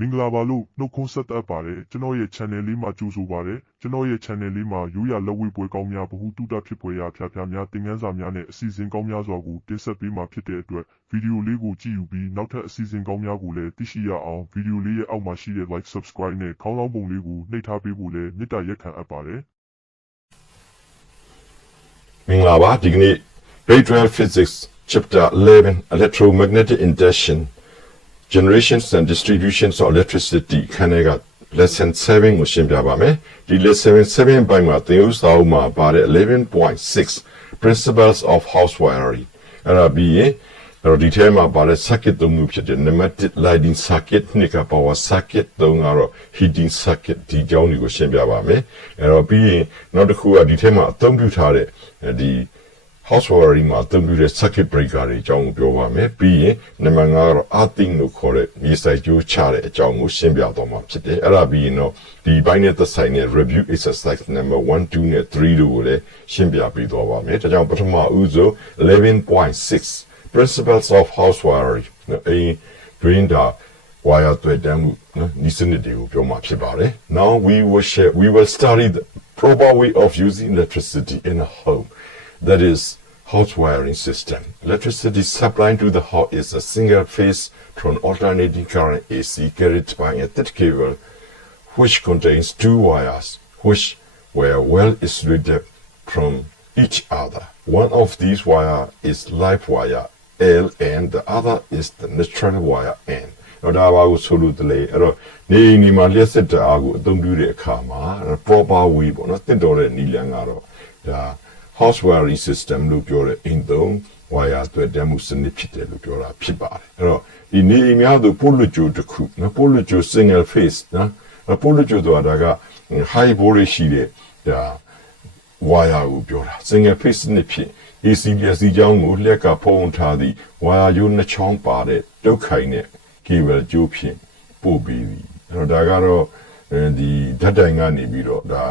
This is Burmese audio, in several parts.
မင်္ဂလာပါလို့နှုတ်ခွန်းဆက်တတ်ပါတယ်ကျွန်တော်ရဲ့ channel လေးမှာကြိုဆိုပါတယ်ကျွန်တော်ရဲ့ channel လေးမှာရိုးရာလက်ဝဲပွဲကောင်းများဗဟုသုတဖြစ်ပွဲရာဖျားဖျားများသင်ခန်းစာများနဲ့အစီအစဉ်ကောင်းများစွာကိုတင်ဆက်ပေးမှာဖြစ်တဲ့အတွက်ဗီဒီယိုလေးကိုကြည့်ယူပြီးနောက်ထပ်အစီအစဉ်ကောင်းများကိုလည်းသိရှိရအောင်ဗီဒီယိုလေးရဲ့အောက်မှာရှိတဲ့ like subscribe နဲ့ခေါင်းလောင်းပုံလေးကိုနှိပ်ထားပေးဖို့လည်းမေတ္တာရက်ခံအပ်ပါတယ်မင်္ဂလာပါဒီကနေ့ Grade 12 Physics Chapter 11 Electromagnetic Induction Generations and Distributions of Electricity ခန်းထဲက Lesson 7ကိုရှင်းပြပါမယ်ဒီ Lesson 7ဘိုင်းမှာသင်ယူစာအုပ်မှာပါတဲ့ 11.6 Principles of House Wiring အဲ့ဒါပြီးရင်ဒီထဲမှာပါတဲ့ circuit သုံးခုဖြစ်တဲ့ pneumatic lighting circuit နှစ်က power circuit သုံးကတော့ heating circuit ဒီအကြောင်းတွေကိုရှင်းပြပါမယ်အဲ့တော့ပြီးရင်နောက်တစ်ခုကဒီထဲမှာအသုံးပြုထားတဲ့ဒီ house wiring မှာအသုံးပြုတဲ့ circuit breaker တွေအကြောင်းကိုပြောပါမယ်ပြီးရင်နံပါတ်5ကတော့ earthing လို့ခေါ်တဲ့မြေစိုက်ကျိုးချတဲ့အကြောင်းကိုရှင်းပြသွားမှာဖြစ်တယ်အဲ့ဒါပြီးရင်တော့ဒီဘိုင်းနဲ့သက်ဆိုင်တဲ့ review exercise number 1 2နဲ့3တို့ကိုလည်းရှင်းပြပေးသွားပါမယ်ဒါကြောင့်ပထမဦးဆုံး 11.6 Principles of House Wiring အိမ်တွင်းတာ wire သွယ်တန်းမှုဤစနစ်တွေကိုပြောမှာဖြစ်ပါတယ် Now we will study the proper way of using electricity in a home that is house wiring system electricity supply to the house is a single phase from alternating current AC carried by a thick cable which contains two wires which were well isolated from each other one of these wires is live wire L and the other is the natural wire N တော့ဒါပါကိုဆိုလို့တလေအဲ့တော့နေမှာလျှက်စစ်တအားကိုအသုံးပြုတဲ့အခါမှာ proper way ပေါ့နော်တင့်တော်တဲ့နည်းလမ်းကတော့ဒါ house wiring system လို့ပြောတဲ့အိမ်သုံး wire သွယ်တန်းမှုစနစ်ဖြစ်တယ်လို့ပြောတာဖြစ်ပါတယ်အဲ့တော့ဒီနေအများသူပို့လွှတ်ကြိုးတစ်ခုနော်ပို့လွှတ်ကြိုး single phase နော်ပို့လွှတ်ကြိုးဆိုတာက high voltage ရှိတဲ့ဒါ wire ကိုပြောတာ single phase စနစ်ဖြစ် AC ပြစီကြောင်းကိုလျက်ကဖုံးထားသည့် wire ရိုးနှစ်ချောင်းပါတဲ့တုတ်ခိုင်တဲ့ cable ကြိုးဖြင့်ပို့ပြီးပြီအဲ့တော့ဒါကတော့ဒီဓာတ်တိုင်ကနေပြီးတော့ဒါ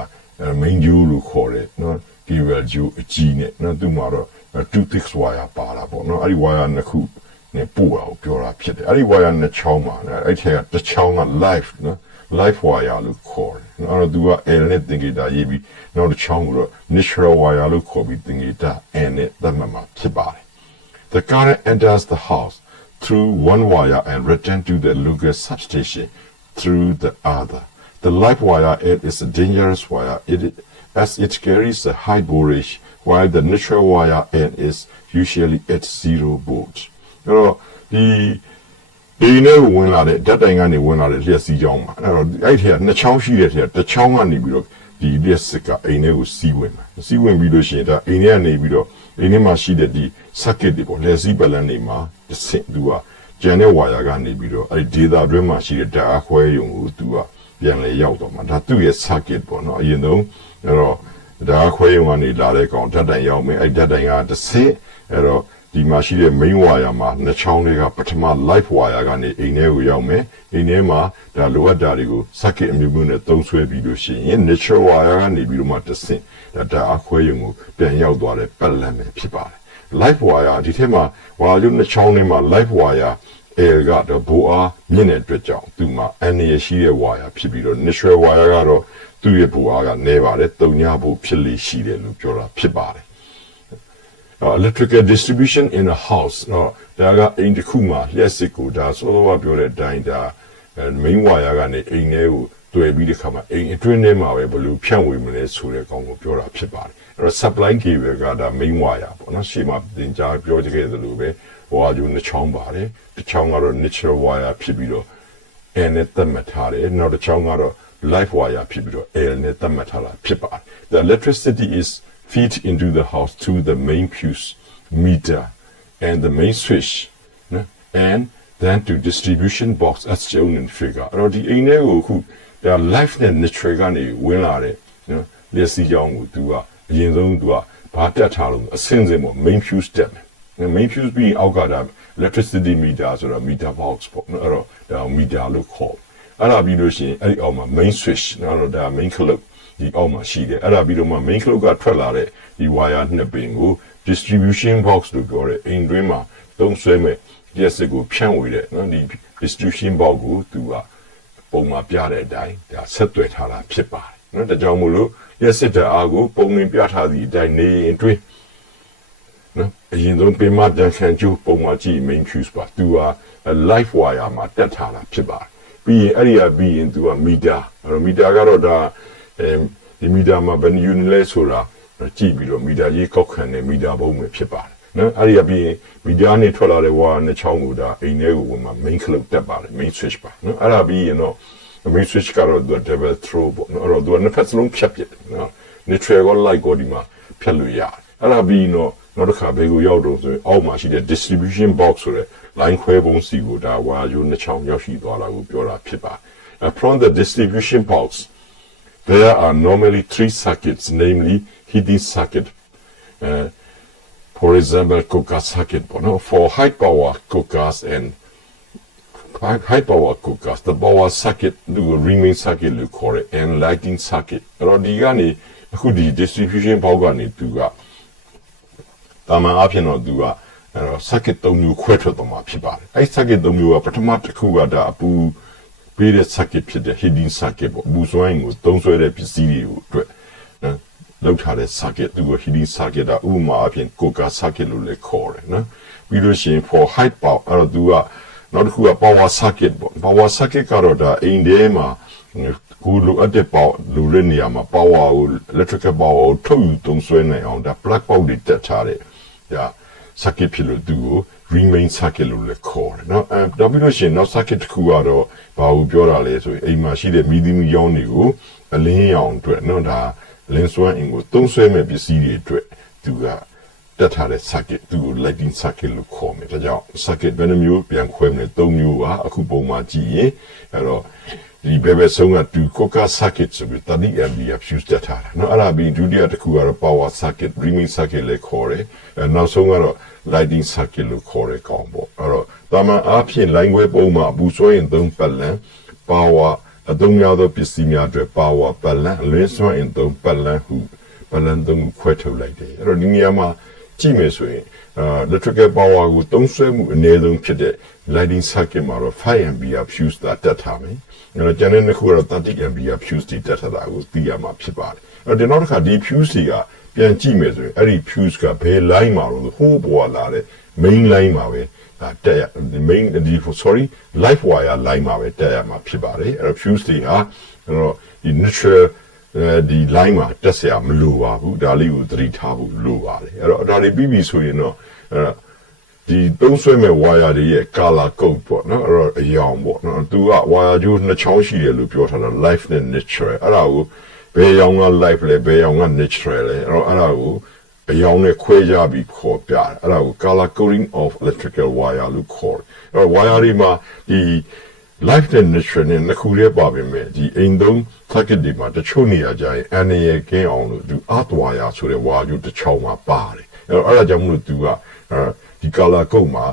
main ကြိုးလို့ခေါ်တယ်နော် cable ကြိုးအကြီးနဲ့နော်သူ့မှာတော့ two thick wire ပါတာပေါ့နော်အဲ့ဒီ wire နှစ်ခုနဲ့ပို့တာကိုပြောတာဖြစ်တယ်အဲ့ဒီ wire နှစ်ချောင်းမှာအဲ့ထက်ကတစ်ချောင်းက live နော် live wire လို့ခေါ်တယ်အဲ့တော့သူက L နဲ့သင်္ကေတရေးပြီးနောက်တစ်ချောင်းကိုတော့ natural wire လို့ခေါ်ပြီးသင်္ကေတ N နဲ့သတ်မှတ်မှာဖြစ်ပါတယ် The current enters the house through one wire and returns to the local substation through the other. The live wire L is a dangerous wire as it carries a high voltage while the natural wire N is usually at 0 volts. အဲ့တော့ဒီနဲ့ဝင်လာတဲ့ဓာတ်တိုင်ကနေဝင်လာတဲ့လျှက်စီးကြောင်းမှာအဲ့တော့အဲ့ထက်ကနှစ်ချောင်းရှိတဲ့ထက်တစ်ချောင်းကနေပြီးတော့ဒီလျှက်စစ်ကအိမ်ထဲကိုစီးဝင်ပြီးလို့ရှိရင်ဒါအိမ်ထဲကနေပြီးတော့အိမ်ထဲမှာရှိတဲ့ဒီ circuit တွေပေါ့လျှက်စီးပလန်တွေမှာတစ်ဆင့်သူကကျန်တဲ့ wire ကနေပြီးတော့အဲ့ဒီ data အတွင်းမှာရှိတဲ့ဓာတ်အခွဲရုံကိုသူကပြန်လဲရောက်တော့မှာဒါသူ့ရဲ့ circuit ပေါ့နော်အရင်ဆုံးအဲ့တော့ဓာတ်အခွဲရုံကနေလာတဲ့ကောင်ဓာတ်တိုင်ရောက်မယ်အဲ့ဓာတ်တိုင်ကတစ်ဆင့်အဲ့တော့ဒီမှာရှိတဲ့ main wire မှာနှစ်ချောင်းတွေကပထမ live wire ကနေအိမ်ထဲကိုရောက်မယ်အိမ်ထဲမှာဒါလိုအပ်တာတွေကို circuit အမျိုးမျိုးနဲ့သုံးဆွဲပြီးလို့ရှိရင် natural wire ကနေပြီးတော့မှတစ်ဆင့်ဒါအခွဲရုံကိုပြန်ရောက်သွားတဲ့ပတ်လည်ပဲဖြစ်ပါတယ် live wire ဒီထဲမှာ wire ရုပ်နှစ်ချောင်းထဲမှာ live wire L ကတော့ဘိုးအားမြင့်တဲ့အတွက်ကြောင့်သူ့မှာ N ရရှိတဲ့ wire ဖြစ်ပြီးတော့ natural wire ကတော့သူ့ရဲ့ဘိုးအားကနည်းပါတယ်တုံညာဘိုးဖြစ်လေရှိတယ်လို့ပြောတာဖြစ်ပါတယ်electrical distribution in a house ဒါကအိမ်တစ်ခုမှာလျှက်စစ်ကိုဒါစောစောကပြောတဲ့အတိုင်းဒါ main wire ကနေအိမ်ထဲကိုတွေ့ပြီးတဲ့ခါမှာအိမ်အတွင်းထဲမှာပဲဘယ်လိုဖြန့်ဝေမလဲဆိုတဲ့ကောင်ကိုပြောတာဖြစ်ပါတယ်အဲ့တော့ supply cable ကဒါ main wire ပေါ့နော်ရှေ့မှာသင်ကြားပြောကြခဲ့သလိုပဲဟိုအကျိုးနှစ်ချောင်းပါတယ်တစ်ချောင်းကတော့ natural wire ဖြစ်ပြီးတော့ N နဲ့သတ်မှတ်ထားတယ်နောက်တစ်ချောင်းကတော့ live wire ဖြစ်ပြီးတော့ L နဲ့သတ်မှတ်ထားတာဖြစ်ပါတယ် The electricity is feed into the house through the main fuse meter and the main switch and then to distribution box as shown in figure အဲ့တော့ဒီအိမ်ထဲကိုခုဒါ live နဲ့ natural ကနေဝင်လာတဲ့နော်လျှက်စီးကြောင်းကိုသူကအရင်ဆုံးသူကဘာတက်ထားလို့အစင်းစင်းပေါ့ main fuse တက်မယ် main fuse ပြီးအောက်ကဒါ electricity meter ဆိုတာ meter box ပေါ့နော်အဲ့တော့ဒါ meter လို့ခေါ်အဲ့ဒါပြီးလို့ရှိရင်အဲ့ဒီအောက်မှာ main switch နော်ဒါ main ခလုတ်ဒီအောက်မှာရှိတယ်အဲ့ဒါပြီးတော့မှ main ခလုတ်ကထွက်လာတဲ့ဒီ wire နှစ်ပင်ကို distribution box လို့ပြောတဲ့အိမ်တွင်းမှာသုံးဆွဲမဲ့လျှက်စစ်ကိုဖြန့်ဝေတဲ့နော်ဒီ distribution box ကိုသူက ပုံမှာပြတဲ့အတိုင်းဒါဆက်သွယ်ထားတာဖြစ်ပါတယ်နော်ဒါကြောင့်မို့လို့ရက်စစ်တဲ့အားကိုပုံရင်းပြထားသည့်အတိုင်းနေရင်အတွင်းနော်အရင်ဆုံးပင်မတန်ခံကျိုးပုံမှာကြည့် main fuse ပါသူက live wire မှာတက်ထားတာဖြစ်ပါတယ်ပြီးရင်အဲ့ဒီကပြီးရင်သူကမီတာမီတာကတော့ဒါဒီမီတာမှာဘယ်နည်းယူလဲဆိုတာကြည့်ပြီးတော့မီတာရေးကောက်ခံတဲ့မီတာဘုံပဲဖြစ်ပါတယ်နော်အဲ့ဒီကပြီးရင်မီတာနဲ့ထွက်လာတဲ့ဝါနှစ်ချောင်းကိုဒါအိမ်ထဲကိုဝင်မှာ main ခလုတ်တက်ပါတယ် main switch ပါနော်အဲ့ဒါပြီးရင်တော့ main switch ကတော့သူက double throw ပေါ့နော်အဲ့တော့သူကနှစ်ဖက်စလုံးဖြတ်ပြတယ်နော် neutral ကို light ကိုဒီမှာဖြတ်လို့ရတယ်အဲ့ဒါပြီးရင်တော့နောက်တစ်ခါဘေးကိုရောက်တော့ဆိုရင်အောက်မှာရှိတဲ့ distribution box ဆိုတဲ့ line ခွဲပုံစီကိုဒါဝါရိုးနှစ်ချောင်းရောက်ရှိသွားတာကိုပြောတာဖြစ်ပါတယ် from the distribution box there are normally 3 circuits namely heating circuit for example cooker circuit for high power cookers and high power cookers the power circuit the remain circuit လို့ခေါ်တယ် and lighting circuit အဲ့တော့ဒီကနေအခုဒီ distribution box ကနေသူကတာမန်အဖြစ်တော့သူကcircuit 3မျိုးခွဲထွက်သွားမှာဖြစ်ပါတယ်အဲ့ circuit 3မျိုးကပထမတစ်ခုကဒါအပူပေးတဲ့ circuit ဖြစ်တဲ့ heating circuit ပေါ့အပူစွမ်းအင်ကိုသုံးစွဲတဲ့ပစ္စည်းတွေကိုအတွက်လောက်ထားတဲ့ circuit သူက heating circuit ဒါဥပမာအဖြစ် cooker circuit လို့လည်းခေါ်တယ်နော်ပြီးလို့ရှိရင် for high power အဲ့တော့သူကနောက်တစ်ခုက power circuit ပေါ့ power circuit ကတော့ဒါအိမ်ထဲမှာကိုလိုအပ်တဲ့ power လိုတဲ့နေရာမှာ power ကို electrical power ကိုထုတ်ယူသုံးစွဲနိုင်အောင်ဒါ plug box တွေတက်ထားတဲ့ဒါ circuit ဖြစ်လို့သူကို remain circuit လို့လည်းခေါ်တယ်နော်နောက်ပြီးလို့ရှိရင်နောက် circuit တစ်ခုကတော့ဘာကိုပြောတာလဲဆိုရင်အိမ်မှာရှိတဲ့မီးသီးမီးရောင်းတွေကိုအလင်းရောင်အတွက်နော်ဒါလင်းစွမ်းအင်ကိုသုံးစွဲမဲ့ပစ္စည်းတွေအတွက်သူကတက်ထားတဲ့ circuit သူကို lighting circuit လို့ခေါ်မယ်ဒါကြောင့် circuit ဘယ်နှမျိုးပြန်ခွဲမလဲ၃မျိုးပါအခုပုံမှာကြည့်ရင်အဲ့တော့ဒီဘယ်ဆုံးက2 cooker circuit ဆိုပြီး30 ampere fuse တက်ထားတာနော်အဲ့ဒါပြီးဒုတိယတစ်ခုကတော့ power circuit remain circuit လည်းခေါ်တယ်နောက်ဆုံးကတော့ lighting circuit လို့ခေါ်တဲ့ကောင်ပေါ့အဲ့တော့တာမန်အားဖြင့် line ခွဲပုံမှာအပူစွမ်းအင်သုံးပတ်လံ power အသုံးများသောပစ္စည်းများအတွက် power ပတ်လံအလင်းစွမ်းအင်သုံးပတ်လံဟုပတ်လံသုံးခွဲထုတ်လိုက်တယ်အဲ့တော့ဒီနေရာမှာကြည့်မယ်ဆိုရင်electrical power ကိုသုံးစွဲမှုအနည်းဆုံးဖြစ်တဲ့ lighting circuit မှာတော့5 ampere fuse တက်ထားမယ်အဲ့တော့ကျန်တဲ့နှစ်ခုကတော့30 ampere fuse တက်ထားတာကိုသိရမှာဖြစ်ပါတယ်အဲ့တော့ဒီနောက်တစ်ခါဒီ fuse တွေကပြန်ကြည့်မယ်ဆိုရင်အဲ့ဒီ fuse ကဘယ် line မှာလို့ဟိုးပေါ်လာတဲ့ main line မှာပဲတက်ရ main live wire line မှာပဲတက်ရမှာဖြစ်ပါတယ်အဲ့တော့ fuse တွေဟာအဲ့တော့ဒီ neutral ဒီ line မှာတက်เสียမလိုပါဘူးဒါလေးကိုသတိထားဖို့လိုပါတယ်အဲ့တော့ဒါတွေပြီးပြီဆိုရင်တော့ဒီသုံးဆွဲမဲ့ wire တွေရဲ့ color code ပေါ့နော်အဲ့တော့အရောင်ပေါ့နော်သူက wire ကျိုးနှစ်ချောင်းရှိတယ်လို့ပြောထားတာ live နဲ့ natural အဲ့ဒါကိုဘယ်ရောင်က live လဲဘယ်ရောင်က natural လဲအဲ့တော့အဲ့ဒါကိုအရောင်နဲ့ခွဲခြားပြီးခေါ်ပြတယ်အဲ့ဒါကို color coding of electrical wire လို့ခေါ်တယ်အဲ့တော့ wire တွေမှာဒီ live နဲ့ natural နဲ့နှစ်ခုလေးပါပဲမဲ့ဒီအိမ်သုံး circuit တွေမှာတချို့နေရာကြရင်အန်ရကင်းအောင်လို့သူ earth wire ဆိုတဲ့ wire ကျိုးတစ်ချောင်းမှာပါတယ်အဲ့ဒါကြောင့်မလို့သူကဒီ color code မှာ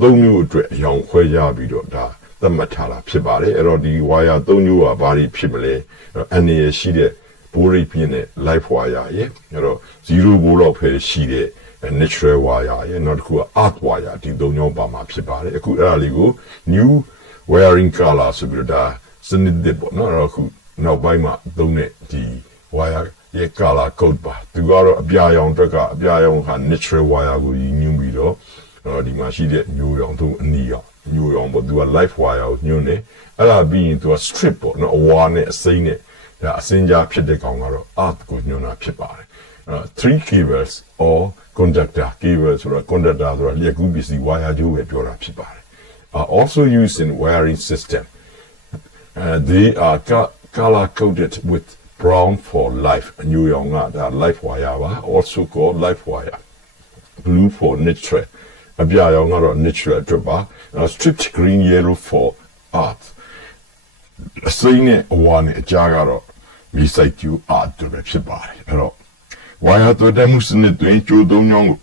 ၃မျိုးအတွက်အရောင်ခွဲခြားပြီးတော့ဒါသတ်မှတ်ထားတာဖြစ်ပါတယ်အဲ့တော့ဒီ wire ၃မျိုးကဘာတွေဖြစ်မလဲအန်ရရှိတဲ့ဘိုးရိပ်ပြင်းတဲ့ live wire ရဲ့အဲ့တော့0ဘိုးလောက်ပဲရှိတဲ့ natural wire ရဲ့နောက်တစ်ခုက earth wire ဒီ၃မျိုးပါမှာဖြစ်ပါတယ်အခုအဲ့ဒါလေးကို new wiring color ဆိုပြီးတော့ဒါစနစ်တစ်ပေါ့နော်အဲ့တော့အခုနောက်ပိုင်းမှာသုံးတဲ့ဒီ wire ရဲ့ color code ပါသူကတော့အပြာရောင်အတွက်ကအပြာရောင်က natural wire ကိုရည်ညွှန်းပြီးတော့ဒီမှာရှိတဲ့ညိုရောင်သူအနီရောင်ညိုရောင်ပေါ့သူက live wire ကိုညွှန်းတယ်အဲ့ဒါပြီးရင်သူက strip ပေါ့နော်အဝါနဲ့အစိမ်းနဲ့ဒါအစင်ကြားဖြစ်တဲ့ကောင်ကတော့ earth ကိုညွှန်းတာဖြစ်ပါတယ်3 cables or conductor cable ဆိုတာ conductor ဆိုတာလျှက်ကူးပစ္စည်း wire ကြိုးပဲပြောတာဖြစ်ပါတယ်are also used in wiring system they are color coded with brown for live new young live wire also called live wire blue for neutral a bia young neutral stripped green yellow for earth a sine one a jagaro mi sai tu art to be pare però wire to dem musne to en chu dong yong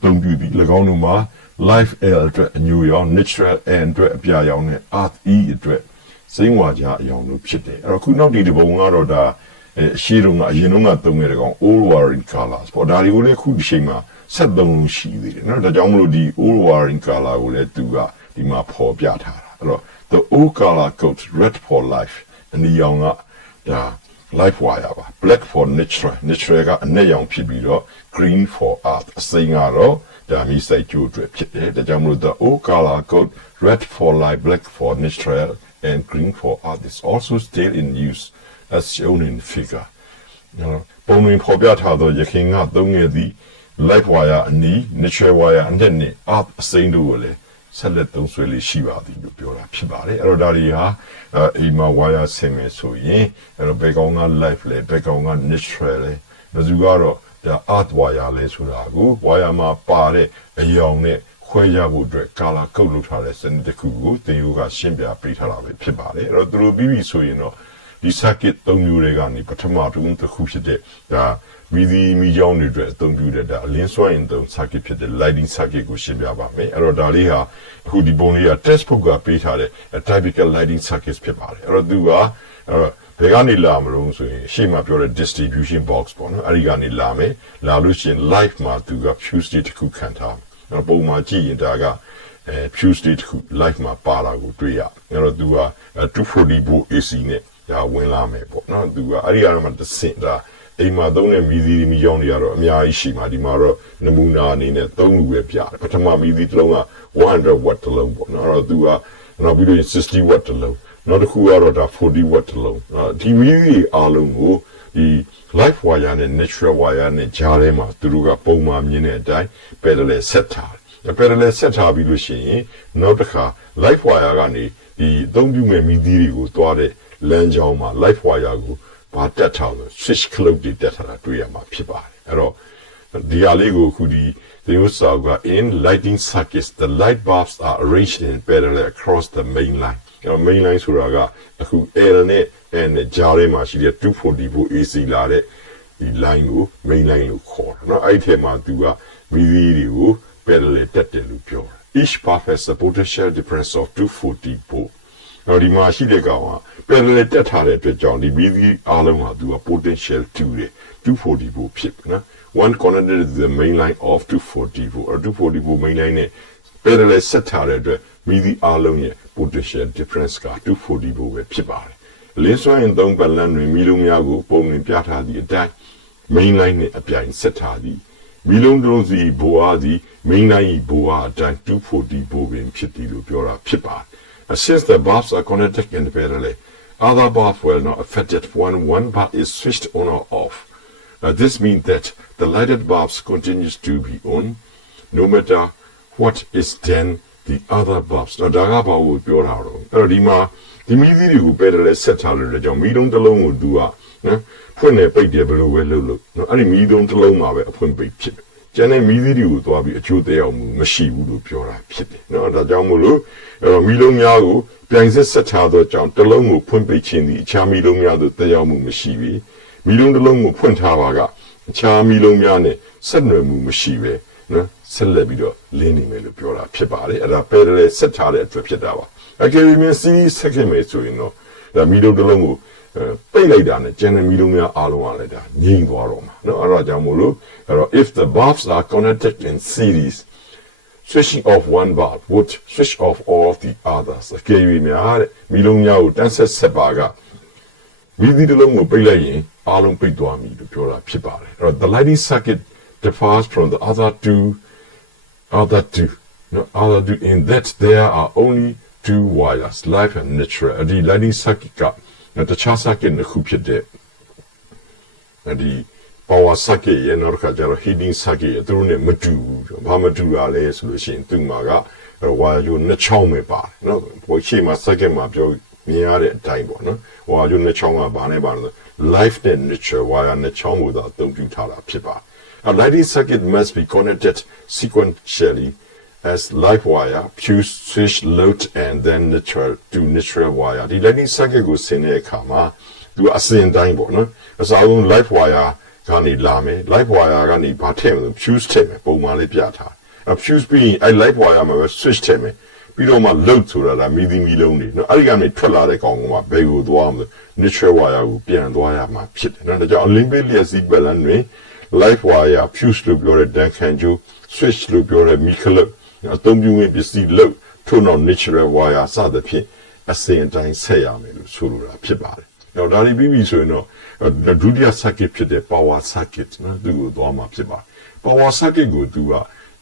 tom bu bi la gaung no ma live air အတွက်အညူရောင် natural air အတွက်အပြာရောင်နဲ့ earth e အတွက်စိမ့်ဝါကြအရောင်လို့ဖြစ်တယ်အဲ့တော့ခုနောက်ဒီတစ်ပုံကတော့ဒါရှေးတုန်းကအရင်တုန်းကသုံးခဲ့တဲ့ကောင် old wiring colors ပေါ့ဒါတွေကိုလည်းခုဒီချိန်မှာဆက်သုံးလို့ရှိသေးတယ်နော်ဒါကြောင့်မလို့ဒီ old wiring color ကိုလည်းသူကဒီမှာပေါ်ပြထားတာအဲ့တော့ the old color code red for life and the young the life wire black for natural ကအနက်ရောင်ဖြစ်ပြီးတော့ green for art အစိမ်းကတော့ဒါမျိုးစိုက်ကျိုးတွေဖြစ်တယ်ဒါကြောင့်မလို့ the old color code red for life black for natural and green for art is also still in use as shown in the figure ပုံတွင်ဖော်ပြထားသောယခင်ကသုံးခဲ့သည့် light wire အနီး natural wire အနက်နဲ့ art အစိမ်းတို့ကိုလည်းဆက်လက်သုံးစွဲလေးရှိပါသည်လို့ပြောတာဖြစ်ပါတယ်အဲ့တော့ဒါတွေဟာအိမ်မှာ wire ဆင်မယ်ဆိုရင်အဲ့တော့ဘယ်ကောင်က light လဲဘယ်ကောင်က natural လဲဘယ်သူကတော့ဒါ art wire လဲဆိုတာကို wire မှာပါတဲ့အယောင်နဲ့ခွဲရဖို့အတွက် color code လုပ်ထားတဲ့စနစ်တစ်ခုကိုသင်ယူကရှင်းပြပေးထားတာပဲဖြစ်ပါတယ်အဲ့တော့သူတို့ပြီးပြီဆိုရင်တော့ဒီ circuit ၃မျိုးတွေကနေပထမတစ်ခုဖြစ်တဲ့ဒါမီဒီမီကြောင်းတွေအတွက်အသုံးပြုတဲ့ဒါအလင်းစွမ်းအင်သုံး circuit ဖြစ်တဲ့ lighting circuit ကိုရှင်းပြပါမယ်အဲ့တော့ဒါလေးဟာအခုဒီပုံလေးက textbook ကပေးထားတဲ့ typical lighting circuit ဖြစ်ပါတယ်အဲ့တော့သူကဘယ်ကနေလာမလို့ဆိုရင်ရှေ့မှာပြောတဲ့ distribution box ပေါ့နော်အဲ့ဒီကနေလာမယ်လာလို့ရှိရင် live မှာသူက fuse တစ်ခုခံထားတယ်ပုံမှာကြည့်ရင်ဒါကfuse တစ်ခု live မှာပါတာကိုတွေ့ရအဲ့တော့သူက240 volt AC နဲ့ဒါဝင်လာမယ်ပေါ့နော်သူကအဲ့ဒီကတော့မှတစ်ဆင့်ဒါအိမ်မှာသုံးတဲ့မီဒီမီကြောင်းတွေကတော့အများကြီးရှိမှာဒီမှာတော့နမူနာအနေနဲ့၃ခုပဲပြတယ်ပထမမီဒီတစ်လုံးက100 watt တစ်လုံးပေါ့နော်အဲ့တော့သူကနောက်ပြီးတော့60 watt တစ်လုံးနောက်တစ်ခုကတော့ဒါ40 watt တစ်လုံးဒီမီဒီအားလုံးကိုဒီ live wire နဲ့ natural wire နဲ့ကြားထဲမှာသူတို့ကပုံမှန်မြင်တဲ့အတိုင်း parallel set ထားတယ် parallel set ထားပြီးလို့ရှိရင်နောက်တစ်ခါ live wire ကနေဒီအသုံးပြုမဲ့မီဒီတွေကိုသွားတဲ့လမ်းကြောင်းမှာ live wire ကိုဘာတက်ထားလို့ switch clock တွေတက်ထားတာတွေ့ရမှာဖြစ်ပါတယ်အဲ့တော့ဒီဟာလေးကိုအခုဒီဥစ္စာက in lighting circuits the light bulbs are arranged in parallel across the main line အဲ့တော့ main line ဆိုတာကအခု L နဲ့ N နဲ့ကြားထဲမှာရှိတဲ့240 volt AC လာတဲ့ဒီ line ကို main line လို့ခေါ်တယ်เนาะအဲ့ဒီထဲမှာသူက VV တွေကို parallel တက်တယ်လို့ပြောတယ် each bulb has a potential difference of 240 voltဒီမှာရှိတဲ့ကောင်က parallel တက်ထားတဲ့အတွက်ကြောင့်ဒီ VV အားလုံးဟာသူက potential 2တယ်240 volt ဖြစ်နော် one connected to the main line of 240 volt or 240 volt main line နဲ့ parallel ဆက်ထားတဲ့အတွက် VV အားလုံးရဲ့ potential difference က240 volt ပဲဖြစ်ပါတယ်လင်းစွမ်းရင်သုံးပတ်လန်းတွင်မီလုံးများကိုပုံမြင်ပြထားသည့်အတိုင်း main line နဲ့အပြိုင်ဆက်ထားသည်မီလုံးတစ်လုံးစီဘိုအားသည် main line ၏ဘိုအားအတိုင်း240 volt ပင်ဖြစ်သည်လို့ပြောတာဖြစ်ပါတယ်Since the bulbs are connected in parallel, other bulbs will not affect it when one bulb is switched on or off. This means that the lighted bulbs continues to be on, no matter what is done the other bulbs. ဒါကဘာကိုပြောတာတော့အဲ့တော့ဒီမှာဒီမီးသီးတွေကို parallel ဆက်ထားလို့ကြောင့်မီးတုံးတစ်လုံးကိုသူကနော်ဖွင့်နေပိတ်တယ်ဘယ်လိုပဲလုပ်လို့နော်အဲ့ဒီမီးတုံးတစ်လုံးမှာပဲအဖွင့်ပိတ်ဖြစ်တယ်ကျန်တဲ့မီးသီးတွေကိုသွားပြီးအကျိုးသက်ရောက်မှုမရှိဘူးလို့ပြောတာဖြစ်တယ်နော်ဒါကြောင့်မို့လို့မီးလုံးများကိုပြိုင်စစ်ဆက်ထားသောကြောင့်တစ်လုံးကိုဖွင့်ပိတ်ခြင်းသည်အခြားမီးလုံးများသို့သက်ရောက်မှုမရှိပြီမီးလုံးတစ်လုံးကိုဖွင့်ထားပါကအခြားမီးလုံးများနဲ့ဆက်နွယ်မှုမရှိပဲနော်ဆက်လက်ပြီးတော့လင်းနေမယ်လို့ပြောတာဖြစ်ပါတယ်အဲ့ဒါ parallel ဆက်ထားတဲ့အတွက်ဖြစ်တာပါအကယ်၍စီးဆက်ခင်မယ်ဆိုရင်တော့ဒါမီးလုံးတစ်လုံးကိုပိတ်လိုက်တာနဲ့ကျန်တဲ့မီးလုံးများအားလုံးကလည်းဒါငြိမ်သွားတော့မှာနော်အဲ့ဒါကြောင့်မို့လို့အဲ့တော့ if the bulbs are connected in series switching off one bulb would switch off all the others အကယ်၍များတဲ့မီးလုံးများကိုတန်းဆက်ပါကမီးတစ်လုံးကိုပိတ်လိုက်ရင်အားလုံးပိတ်သွားပြီလို့ပြောတာဖြစ်ပါတယ်အဲ့တော့ the lighting circuit differs from the other two in that there are only two wires live and natural ဒီ lighting circuit ကတခြား circuit တစ်ခုဖြစ်တဲ့ဒီ power circuit ရဲ့နောက်တစ်ခါကျတော့ heating circuit ရဲ့သူတို့ ਨੇ မတူဘူးဘာမတူတာလဲဆိုလို့ရှိရင်သူ့မှာက wire ကိုနှစ်ချောင်းပဲပါတယ်နော်ဘို့ရှေ့မှာ circuit မှာပြောမြင်ရတဲ့အတိုင်းပေါ့နော် wire ကိုနှစ်ချောင်းကဘာနဲ့ပါလဲ live နဲ့ natural wire နှစ်ချောင်းကိုသာအသုံးပြုထားတာဖြစ်ပါတယ်A lighting circuit must be connected sequentially as live wire, fuse, switch, load, and then natural wire. The lighting circuit ကိုဆင်တဲ့အခါမှာသူအစဉ်တိုင်းပေါ့နော်အစားဆုံး live wire ကနေလာမယ် live wire ကနေဘာထည့်မလို့ fuse ထည့်မယ်ပုံမှန်လေးပြထားfuse ပြီးရင်အဲ့ live wire မှာပဲ switch ထည့်မယ်ပြီးတော့မှ load ဆိုတာဒါမီဒီမီလုံးနေနော်အဲ့ဒီကနေထွက်လာတဲ့ကောင်ကဘယ်ကိုသွားမလဲ natural wire ကိုပြန်သွားရမှာဖြစ်တယ်နော်ဒါကြောင့် Olympic လျက်စီးပတ်လမ်းတွင်live wire fuse လို့ပြောတဲ့တန်ခံကျိုး switch လို့ပြောတဲ့မီခလုတ်အသုံးပြုဝင်ပစ္စည်းလို့ထို့နောက် natural wire စသဖြင့် အစင်အတိုင်းဆက်ရမယ်လို့ဆိုလိုတာဖြစ်ပါတယ်။နောက်ဒါတွေပြီးပြီဆိုရင်တော့ဒုတိယ circuit ဖြစ်တဲ့ power circuit နော်သူ့ကိုသွားမှာဖြစ်ပါတယ်။ power circuit ကိုသူက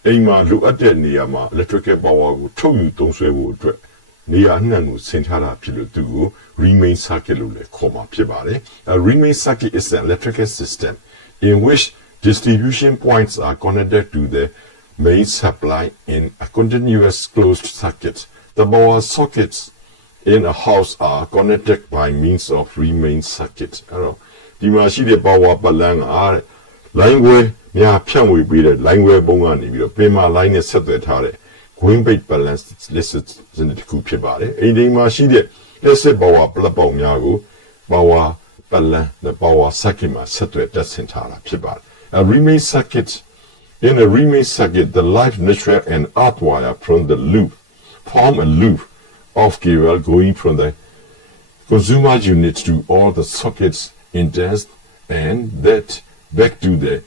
အိမ်မှာလိုအပ်တဲ့နေရာမှာ electrical power ကိုထုတ်ယူသုံးစွဲဖို့အတွက်နေရာနှံ့ကိုဆင်ထားတာဖြစ်လို့သူကို remain circuit လို့လည်းခေါ်မှာဖြစ်ပါတယ်။ remain circuit is an electrical system in which distribution points are connected to the main supply in a continuous closed circuit. The power sockets in a house are connected by means of remain circuit. အဲ့တော့ဒီမှာရှိတဲ့ power ပတ်လမ်းကလိုင်းခွဲများဖြန့်ဝေပေးတဲ့လိုင်းခွဲပုံကနေပြီးတော့ပင်မာလိုင်းနဲ့ဆက်သွယ်ထားတဲ့ Green Bait Balance Listed စနစ်တစ်ခုဖြစ်ပါတယ်။အဲဒီမှာရှိတဲ့ Listed Power ပလက်ပေါက်များကို Power Balance နဲ့ Power Circuit မှာဆက်သွယ်တက်ဆင်ထားတာဖြစ်ပါတယ်။ A remain circuit in a remain circuit the live natural and earth wire from the loop form a loop of cable going from the consumer unit to all the sockets in test and that back to the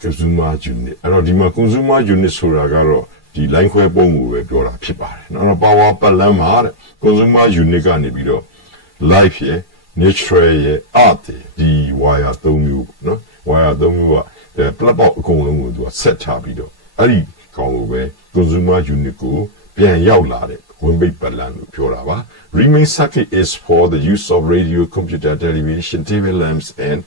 consumer unit အဲ့တော့ဒီမှာ consumer unit ဆိုတာကတော့ဒီ line ခွဲပုံကိုပဲပြောတာဖြစ်ပါတယ်။နောက် power ပတ်လမ်းမှာတဲ့ consumer unit ကနေပြီးတော့ live ရဲ့ natural ရဲ့ earth ဒီ wire 3မျိုးနော် wire 3မျိုးကပလက်ပေါက်အကုန်လုံးကိုသူကဆက်ထားပြီးတော့အဲ့ဒီကောင်ကိုပဲ consumer unit ကိုပြန်ရောက်လာတဲ့ဝင်ပိတ်ပတ်လမ်းလို့ပြောတာပါ remain circuit is for the use of radio computer television TV lamps and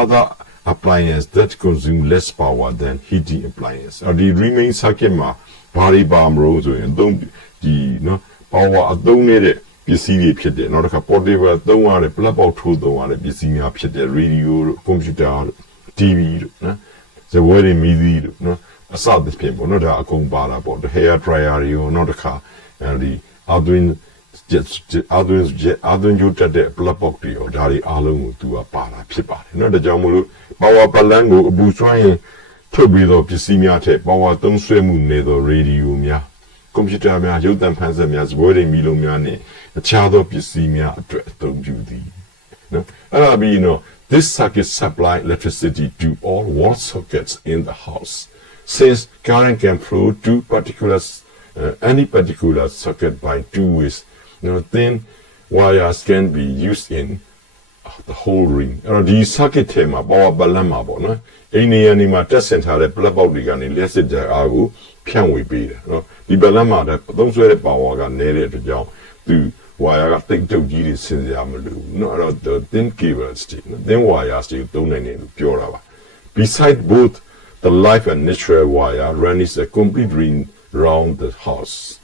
other appliances that consume less power than heating appliances ဒီ remain circuit မှာဘာတွေပါမလို့ဆိုရင်ဒီနော် power အသုံးနေတဲ့ပစ္စည်းတွေဖြစ်တယ်နောက်တစ်ခါ portable သုံးရတဲ့ plug ပေါက်ထိုးသုံးရတဲ့ပစ္စည်းများဖြစ်တဲ့ radio တို့ computer တို့ TV တို့နော်ဇဝဲတွေမီးသီးတို့နော်အစသဖြင့်ပေါ့နော်ဒါအကုန်ပါတာပေါ့ hair dryer တွေရောနောက်တစ်ခါဒီအသွင်းယူတတ်တဲ့ plug box တွေရောဒါတွေအားလုံးကိုသူကပါတာဖြစ်ပါတယ်နော်ဒါကြောင့်မို့လို့ power ပလန်ကိုအပူစွမ်းရင်ထုတ်ပြီးတော့ပစ္စည်းများထက် power သုံးစွဲမှုနေသော radio များကွန်ပျူတာများရုပ်သံဖန်စက်များစပွဲတွေမီလုံးများနဲ့အခြားသောပစ္စည်းများအတွက်အသုံးပြုသည်နော်အဲ့ဒါပြီးနော် this circuit supply electricity to all wall sockets in the house since current can flow to any particular socket by two ways thin wires can be used in the whole ring အဲ့တော့ဒီ circuit ထဲမှာ power ပလန်မှာပေါ့နော်အိမ်နေရာနေမှာတက်ဆင်ထားတဲ့ plug ပေါက်တွေကနေလျှက်စစ်တဲ့အားကိုဖြန့်ဝေပေးတယ်နော်ဒီပလန်မှာသုံးစွဲတဲ့ power ကနည်းတဲ့အတွက်ကြောင့်သူ wire ကတိတ်တုတ်ကြီးတွေဆင်စရာမလိုဘူးနော်အဲ့တော့ thin cables တွေ thin wires တွေသုံးနိုင်တယ်လို့ပြောတာပါ beside both the live and natural wire runs a complete ring round the house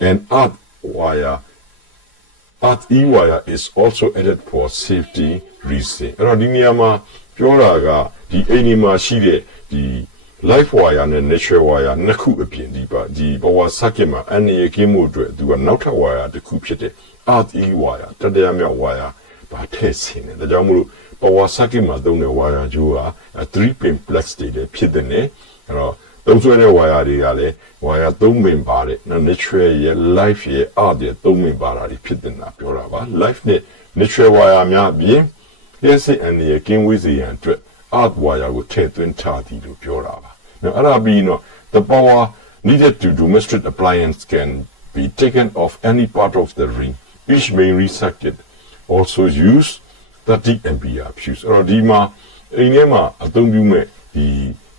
and earth e-wire is also added for safety reason အဲ့တော့ဒီနေရာမှာပြောတာကဒီအိမ်ဒီမှာရှိတဲ့ဒီ live wire နဲ့ natural wire နှစ်ခုအပြင်ဒီ power circuit မှာအနေရကင်းမှုအတွက်သူကနောက်ထပ် wire တစ်ခုဖြစ်တဲ့ earth e-wire တတရားမြောက် wire ပါထည့်ဆင်းတယ်ဒါကြောင့်မို့လို့ power circuit မှာသုံးတဲ့ wire ကြိုးက3 pin plex တွေလည်းဖြစ်တဲ့နဲ့အဲ့တော့သုံးစွဲတဲ့ wire တွေကလည်း wire 3 pin ပါတယ် natural ရဲ့ live ရဲ့ earth ရဲ့3 pin ပါတာတွေဖြစ်တဲ့နာပြောတာပါ live နဲ့ natural wire များအပြင်လျှက်စစ်အနေရကင်းဝေးစေရန်အတွက် earth wire ကိုထည့်သွင်းထားသည်လို့ပြောတာပါနော်အဲ့ဒါပြီးတော့ the power needed to domestic appliance can be taken off any part of the ring each main circuit also use 30 ampere fuse အဲ့တော့ဒီမှာအိမ်ထဲမှာအသုံးပြုမဲ့ဒီ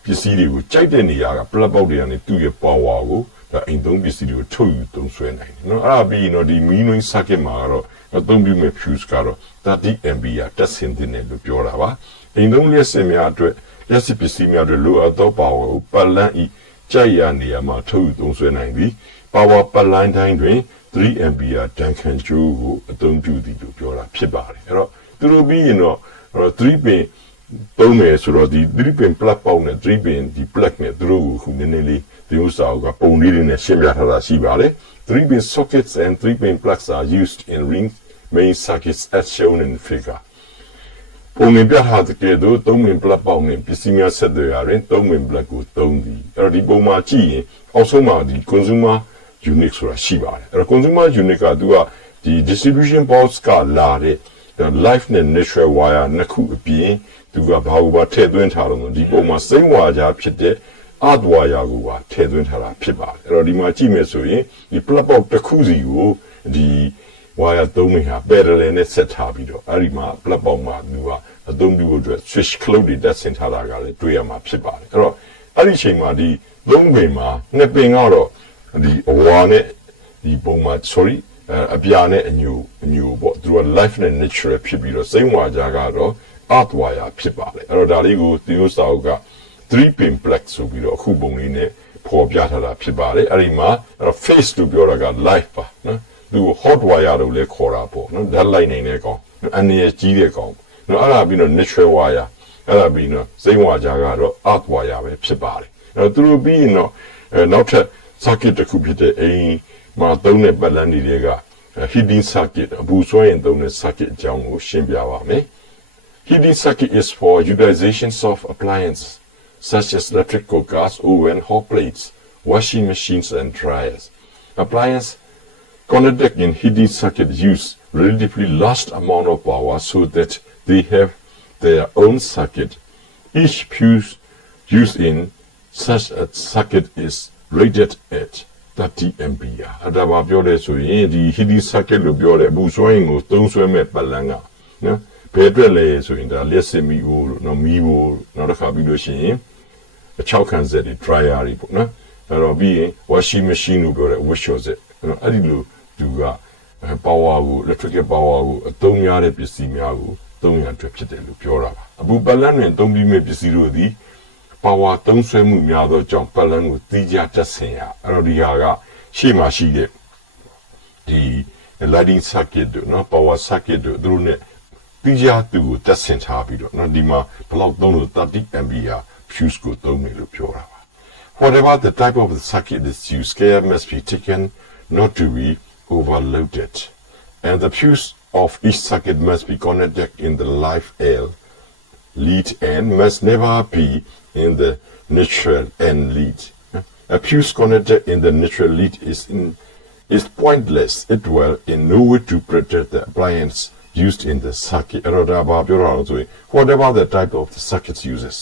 ပစ္စည်းတွေကိုကြိုက်တဲ့နေရာက plug ပေါက်တွေကနေသူ့ရဲ့ power ကိုဒါအိမ်သုံးပစ္စည်းတွေကိုထုတ်ယူသုံးစွဲနိုင်တယ်နော်အဲ့ဒါပြီးတော့ဒီ main circuit မှာကတော့အသုံးပြုမဲ့ fuse ကတော့30 ampere တက်ဆင်တဲ့နယ်လို့ပြောတာပါအိမ်သုံးလျှက်စစ်များအတွက်လျှက်စစ်ပစ္စည်းများအတွက်လိုအပ်သော power ကိုပတ်လန်းဤကြိုက်ရနေရာမှာထုတ်ယူသုံးစွဲနိုင်ပြီး power ပတ်လန်းတိုင်းတွင်3 ampere တန်ခံကြိုးကိုအသုံးပြုသည်လို့ပြောတာဖြစ်ပါတယ်အဲ့တော့သူတို့ပြီးရင်တော့3 pin သုံးမယ်ဆိုတော့ဒီ3 pin plug ပေါက်နဲ့3 pin ဒီ plug နဲ့သူတို့ကိုခုနည်းနည်းလေးဒီဥစ္စာကပုံလေးတွေနဲ့ရှင်းပြထားတာရှိပါတယ်3 pin sockets and 3 pin plugs are used in ring main circuits as shown in the figure ပုံမြင်ပြထားတဲ့ကဲတော့3 pin plug ပေါက်နဲ့ပစ္စည်းများဆက်သွယ်ရရင်3 pin plug ကိုသုံးသည်အဲ့တော့ဒီပုံမှာကြည့်ရင်အောက်ဆုံးမှာဒီ consumer unit ဆိုတာရှိပါတယ်အဲ့တော့ consumer unit ကသူကဒီ distribution box ကလာတဲ့ live နဲ့ natural wire နှစ်ခုအပြင်သူကဘာလို့ပါထည့်သွင်းထားတော့ဒီပုံမှာစိမ့်ဝါကြားဖြစ်တဲ့ earth wire ကိုပါထည့်သွင်းထားတာဖြစ်ပါတယ်အဲ့တော့ဒီမှာကြည့်မယ်ဆိုရင်ဒီ plug box တစ်ခုစီကိုဒီ wire သုံးနေတာ parallel နဲ့ဆက်ထားပြီးတော့အဲ့ဒီမှာ plug ပေါက်မှာသူကအသုံးပြုဖို့အတွက် switch cloud တွေတက်ဆင်ထားတာကလည်းတွေ့ရမှာဖြစ်ပါတယ်အဲ့တော့အဲ့ဒီအချိန်မှာဒီသုံးပင်မှာနှစ်ပင်ကတော့ဒီအဝါနဲ့ဒီပုံမှာ sorry အပြာနဲ့အညူပေါ့သူက life နဲ့ natural ဖြစ်ပြီးတော့စိမ့်ဝါကြကတော့ earth wire ဖြစ်ပါတယ်အဲ့တော့ဒါလေးကိုသီယိုစာအုပ်က 3 pin plug ဆိုပြီးတော့အခုပုံလေးနဲ့ပေါ်ပြထားတာဖြစ်ပါတယ်အဲ့ဒီမှာ face လို့ပြောတာက life ပါနော်သူ hot wire လို့လည်းခေါ်တာပေါ့နော်ဓာတ်လိုက်နေတဲ့ကောင်အနေနဲ့ကြီးတဲ့ကောင်နော်အဲ့ဒါပြီးတော့ natural wire အဲ့ဒါပြီးတော့စိမ့်ဝါကြကတော့ earth wire ပဲဖြစ်ပါတယ်အဲ့တော့သူတို့ပြီးရင်တော့နောက်ထပ် circuit တစ်ခုဖြစ်တဲ့အိမ်မှာသုံးတဲ့ပတ်လန်းတွေက heating circuit အပူစွမ်းရင်သုံးတဲ့ circuit အကြောင်းကိုရှင်းပြပါမယ် heating circuit is for utilizations of appliances such as electric cookers, oven, hot plates, washing machines and dryers. Appliance connected in heating circuit use relatively large amount of power so that they have their own circuit. Each fuse used in such a circuit is rated at 30 ampere. ဒါပါပြောလဲဆိုရင်ဒီ heating circuit လို့ပြောတဲ့အပူစွမ်းအင်ကိုသုံးစွဲမဲ့ပတ်လန်းကနော်ဘယ်အတွက်လဲဆိုရင်ဒါလျှက်စစ်မီးကိုနော်မီးကိုနောက်တစ်ခါပြီးလို့ရှိရင်6ခန်းစက်တွေ dryer တွေပေါ့နော်အဲ့တော့ပြီးရင် washing machine လို့ပြောတဲ့ wash စက်နော်အဲ့ဒီလိုသူက power ကို electrical power ကိုအသုံးများတဲ့ပစ္စည်းများကိုသုံးရအတွက်ဖြစ်တယ်လို့ပြောတာပါအခုပတ်လန်းတွင်သုံးပြီးမဲ့ပစ္စည်းတို့သည် power သုံးစွဲမှုများသောကြောင့်ပတ်လန်းကိုသီးခြားတက်ဆင်ရအဲ့တော့ဒီဟာကရှေ့မှာရှိတဲ့ဒီ lighting circuit တို့နော် power circuit တို့သူတို့ ਨੇ သီးခြားသူကိုတက်ဆင်ထားပြီးတော့နော်ဒီမှာဘလောက်သုံးလို့30 ampere fuse ကိုသုံးမယ်လို့ပြောတာပါ Whatever the type of the circuit is used, care must be taken not to be overloaded, and the fuse of each circuit must be connected in the live L lead and must never be in the neutral N lead. A fuse connected in the neutral lead is pointless. It will in no way to protect the appliance used in the circuit. Whatever the type of the circuit uses.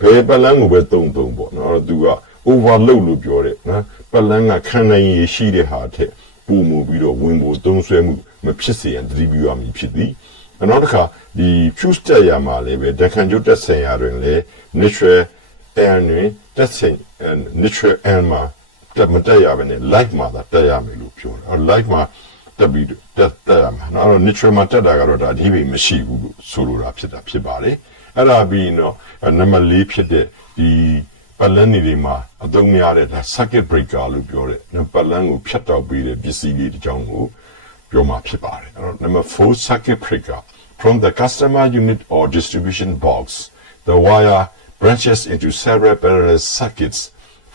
ဘယ်ပတ်လန်းကိုပဲသုံးပေါ့နော်သူက overload လို့ပြောတယ်နော်ပတ်လန်းကခံနိုင်ရရှိတဲ့ဟာထက်ပုံမူပြီးတော့ဝင်ဖို့သုံးဆွဲမှုမဖြစ်စေရန်သတိပြုရမည်ဖြစ်သည်နောက်တစ်ခါဒီ fuse တက်ရမှာလည်းပဲတခန့်ကျုပ်တက်ဆင်ရတွင်လည်း neutral air တွင်တက်ဆင် neutral air မှာတက်မတက်ရဘဲနဲ့ light မှာသာတက်ရမယ်လို့ပြောတယ် light မှာတက်ပြီးတက်ရမှာနော် neutral မှာတက်တာကတော့ဒါအဓိပ္ပာယ်မရှိဘူးလို့ဆိုလိုတာဖြစ်ပါတယ်အဲ့ဒါပြီးတော့နံပါတ်4ဖြစ်တဲ့ဒီပတ်လန်းတွေမှာအသုံးများတဲ့ဒါ circuit breaker လို့ပြောတဲ့ပတ်လန်းကိုဖြတ်တောက်ပေးတဲ့ပစ္စည်းလေးတစ်ကြောင်းကိုပြောမှာဖြစ်ပါတယ်အဲ့တော့ number 4 circuit breaker from the customer unit or distribution box the wire branches into several parallel circuits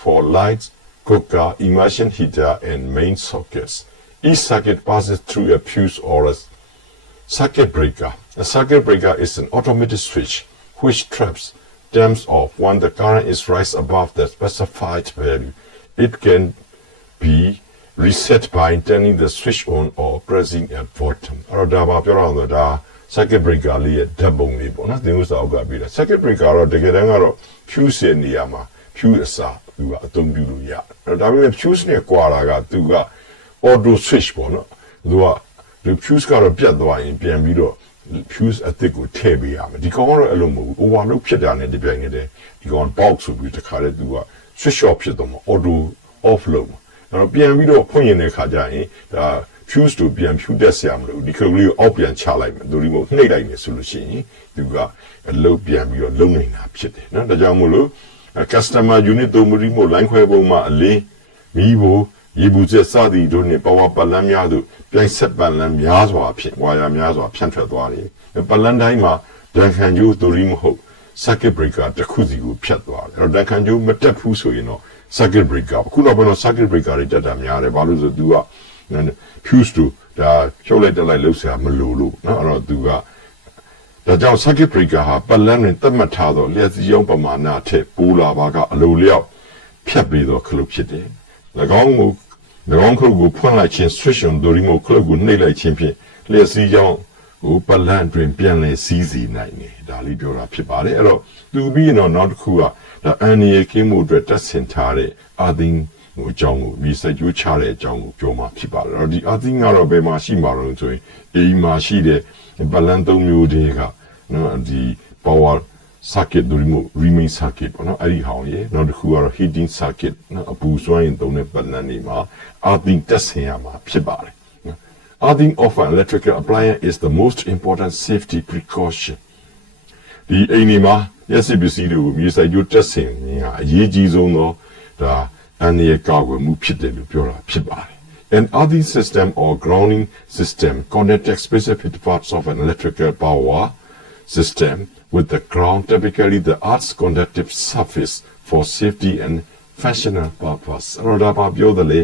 for lights cooker immersion heater and main sockets each circuit passes through a fuse or a circuit breaker. A circuit breaker is an automated switch which traps damps off when the current is raised above the specified value. It can be reset by turning the switch on or pressing a button. အဲ့တော့ဒါပါပြောတော့ဒါ circuit breaker လေးရဲ့ဓာတ်ပုံလေးပေါ့နော်သင်ဥစ္စာအောက်ကပြီးတာ circuit breaker တော့တကယ်တမ်းကတော့ fuse ရဲ့နေရာမှာ fuse အစားသူကအသုံးပြုလို့ရတယ်အဲ့တော့ဒါပေမဲ့ fuse နဲ့ကွာတာကသူက auto switch ပေါ့နော်သူကဒီ fuse ကတော့ပြတ်သွားရင်ပြန်ပြီးတော့ fuse အသစ်ကိုထည့်ပေးရမယ်ဒီကောင်ကတော့အဲ့လိုမဟုတ်ဘူး overload ဖြစ်တာနဲ့တပြိုင်နက်တည်းဒီကောင် box ဆိုပြီးတခါတည်းသူက switch off ဖြစ်တော့မှာ auto off လုပ်မှာအဲ့တော့ပြန်ပြီးတော့ဖွင့်ရင်တဲ့ခါကျရင်ဒါ fuse တို့ပြန်ဖြူတက်ဆရာမလို့ဒီခလုတ်လေးကိုအောက်ပြန်ချလိုက်မယ်သူဒီမို့နှိပ်လိုက်မယ်ဆိုလို့ရှိရင်သူကအလုပ်ပြန်ပြီးတော့လုံနေတာဖြစ်တယ်နော်ဒါကြောင့်မို့လို့ customer unit တို့မရီမို့ line ခွဲပုံမှာအလင်းမီးဖို့ရေဘူးချက်စသည်တို့နဲ့ power ပတ်လန်းများတို့ပြိုင်ဆက်ပတ်လန်းများစွာဖြင့်ဝါယာများစွာဖြန့်ထွက်သွားတယ်ပတ်လန်းတိုင်းမှာဒဏ်ခံကြိုးသူရီမဟုတ် circuit breaker တစ်ခုစီကိုဖြတ်သွားတယ်အဲ့တော့ဒဏ်ခံကြိုးမတက်ဘူးဆိုရင်တော့ circuit breaker အခုတော့ဘယ်လို circuit breaker တွေတက်တာများတယ်ဘာလို့ဆိုသူက fuse တို့ဒါဖြုတ်လိုက်တက်လိုက်လှုပ်ရှားမလို့လို့နော်အဲ့တော့သူကဒါကြောင့် circuit breaker ဟာပတ်လန်းတွင်သတ်မှတ်ထားသောလျှက်စီးကြောင်းပမာဏထက်ပိုလာပါကအလိုလျောက်ဖြတ်ပြီးတော့ခလုတ်ဖြစ်တယ်၎င်းခလုတ်ကိုဖွင့်လိုက်ခြင်း switch on တို့ရီမို့ခလုတ်ကိုနှိပ်လိုက်ခြင်းဖြင့်လျှက်စီးကြောင်းကိုပတ်လန်းတွင်ပြန်လည်စီးစီနိုင်တယ်ဒါလေးပြောတာဖြစ်ပါတယ်အဲ့တော့သူပြီးရင်တော့နောက်တစ်ခုကဒါအန်နီရဲ့ကင်းမှုအတွက်တက်ဆင်ထားတဲ့အာသင် အကြောင်းကိုမြေစိုက်ကျိုးချတဲ့အကြောင်းကိုပြောမှာဖြစ်ပါတယ်။ဒီ earthing ကတော့ဘယ်မှာရှိမှာတော့ဆိုရင်အိမ်မှာရှိတဲ့ဘလန်သုံးမျိုးတွေကနော်ဒီ power circuit တို့မျိုး remain circuit ပေါ့နော်အဲ့ဒီဟောင်းရေနောက်တစ်ခုကတော့ heating circuit နော်အပူစွမ်းရင်သုံးတဲ့ဘလန်တွေမှာ earthing တက်ဆင်ရမှာဖြစ်ပါတယ်။ Earthing of an electrical appliance is the most important safety precaution. ဒီအိမ်ဒီမှာရက်စစ်ပစ္စည်းတွေကိုမြေစိုက်ကျိုးတက်ဆင်နေတာအရေးကြီးဆုံးသောဒါအန္တရာယ်ကာကွယ်မှုဖြစ်တယ်လို့ပြောတာဖြစ်ပါတယ်။ An earthing system or grounding system connects specific parts of an electrical power system with the ground, typically the earth's conductive surface for safety and functional purpose. အဲ့ဒါပါပြောတယ်လေ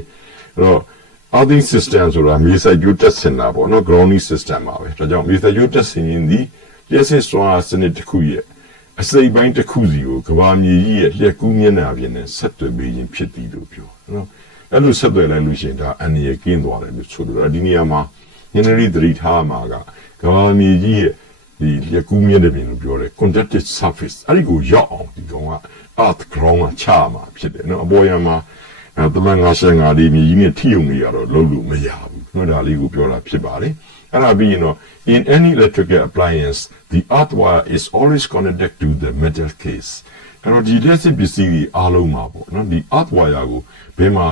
earthing system ဆိုတာမြေစိုက်ကျိုးတက်ဆင်တာပေါ့နော် grounding system ပါပဲဒါကြောင့်မြေစိုက်ကျိုးတက်ဆင်ရင်ဒီလျှက်စစ်စွမ်းအားစနစ်တစ်ခုရဲ့အစိပ်ပိုင်းတစ်ခုစီကိုကဘာမြေကြီးရဲ့လျှက်ကူးမျက်နှာပြင်နဲ့ဆက်သွယ်ပေးခြင်းဖြစ်သည်လို့ပြောနော်အဲ့လိုဆက်သွယ်လိုက်လို့ရှိရင်ဒါအန္တရာယ်ကင်းသွားတယ်လို့ဆိုလိုဒီနေရာမှာညနေရီသတိထားမှာကဘာမြေကြီးရဲ့ဒီလျှက်ကူးမျက်နှာပြင်လို့ပြောတယ် conductive surface အဲ့ဒီကိုရောက်အောင်ဒီကောင်က earth ground ကချမှာဖြစ်တယ်နော်အပေါ်ယံမှာတမန်55ဒီမြေကြီးနဲ့ထိုံနေရတော့လုံးလို့မရဘူးနော်ဒါလေးကိုပြောတာဖြစ်ပါလေအဲ့ဒါပြီးရင်တော့ in any electrical appliance the earth wire is always connected to the metal case အဲ့တော့ဒီလက်စစ်ပစ္စည်းတွေအားလုံးမှာပေါ့နော်ဒီ earth wire ကိုဘယ်မှာ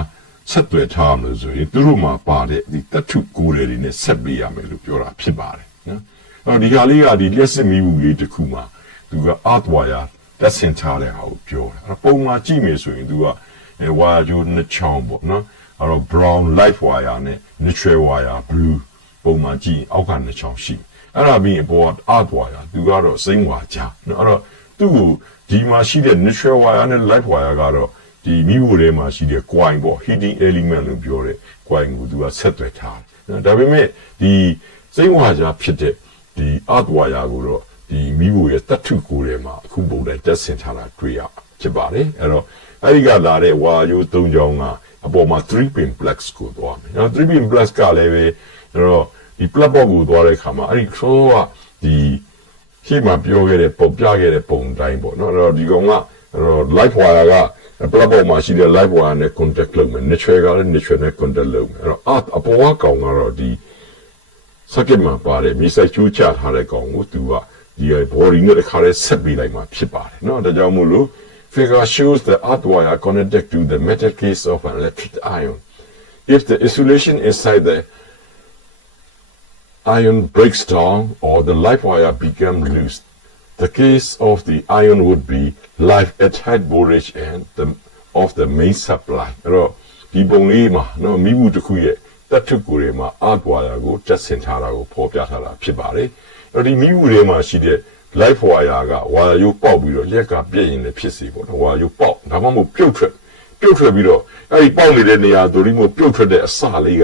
ဆက်သွယ်ထားမလို့ဆိုရင်သူတို့မှာပါတဲ့ဒီတထုကိုယ်တွေနဲ့ဆက်ပေးရမယ်လို့ပြောတာဖြစ်ပါတယ်နော်အဲ့တော့ဒီကလေးကဒီလက်စစ်မီးဘူးလေးတစ်ခုမှာသူက earth wire တက်ဆင်ထားတဲ့ဟာကိုပြောတယ်အဲ့ပုံမှာကြည့်မယ်ဆိုရင်သူကဝါဂျိုနှစ်ချောင်းပေါ့နော်အဲ့တော့ brown light wire နဲ့ neutral wire blue ပုံမှန်ကြည့်အောက်ကနှစ်ချောင်းရှိအဲ့ဒါပြီးအပေါ် earth wire သူကတော့စိမ်းဝါကြားနော်အဲ့တော့သူ့ကိုဒီမှာရှိတဲ့ neutral wire နဲ့ light wire ကတော့ဒီမိဖို့ထဲမှာရှိတဲ့ coil ပေါ့ heating element လို့ပြောတဲ့ coil ကိုသူကဆက်သွယ်ထားတယ်ဒါပေမဲ့ဒီစိမ်းဝါကြားဖြစ်တဲ့ဒီ earth wire ကိုတော့ဒီမိဖို့ရဲ့တထုကိုယ်ထဲမှာအခုပုံတိုင်းတက်ဆင်ထားတာတွေ့ရဖြစ်ပါတယ်အဲ့တော့အဲ့ဒီကလာတဲ့ဝါရိုး၃ချောင်းကအပေါ်မှာ3 pin plugs ကိုသွားမယ်နော်3 pin plugs ကလည်းပဲတော့ဒီ plug box ကိုသွားတဲ့အခါမှာအဲ့ဒီ cross ကဒီရှေ့မှာပြောခဲ့တဲ့ပုံပြခဲ့တဲ့ပုံတိုင်းပေါ့နော်အဲ့တော့ဒီကောင်ကအဲ့တော့ light wire က plug box မှာရှိတဲ့ light wire နဲ့ contact လုပ်မယ် neutral ကလည်း neutral နဲ့ contact လုပ်မယ်အဲ့တော့အပေါ်ကကောင်ကတော့ဒီ circuit မှာပါတယ်မြေစိုက်ကျိုးချထားတဲ့ကောင်ကိုသူကဒီ body နဲ့တစ်ခါတည်းဆက်ပေးလိုက်မှာဖြစ်ပါတယ်နော်ဒါကြောင့်မို့လို့Figure shows the earth wire connected to the metal case of an electric iron. If the insulation inside the iron breaks down or the light wire becomes loose, the case of the iron would be live at high voltage and of the main supply. အဲ့တော့ဒီပုံလေးမှာနော်မိမှုတစ်ခုရဲ့တထုကိုယ်တွေမှာ earth wire ကိုတက်ဆင်ထားတာကိုဖော်ပြထားတာဖြစ်ပါတယ်။အဲ့တော့ဒီမိမှုတွေမှာရှိတဲ့light wire ကဝါရိုးပေါက်ပြီးတော့လျက်ကပြည့်ရင်လည်းဖြစ်စီပေါ့နော်ဝါရိုးပေါက်ဒါမှမဟုတ်ပြုတ်ထွက်ပြီးတော့အဲ့ဒီပေါက်နေတဲ့နေရာဒိုရီမို့ပြုတ်ထွက်တဲ့အစလေးက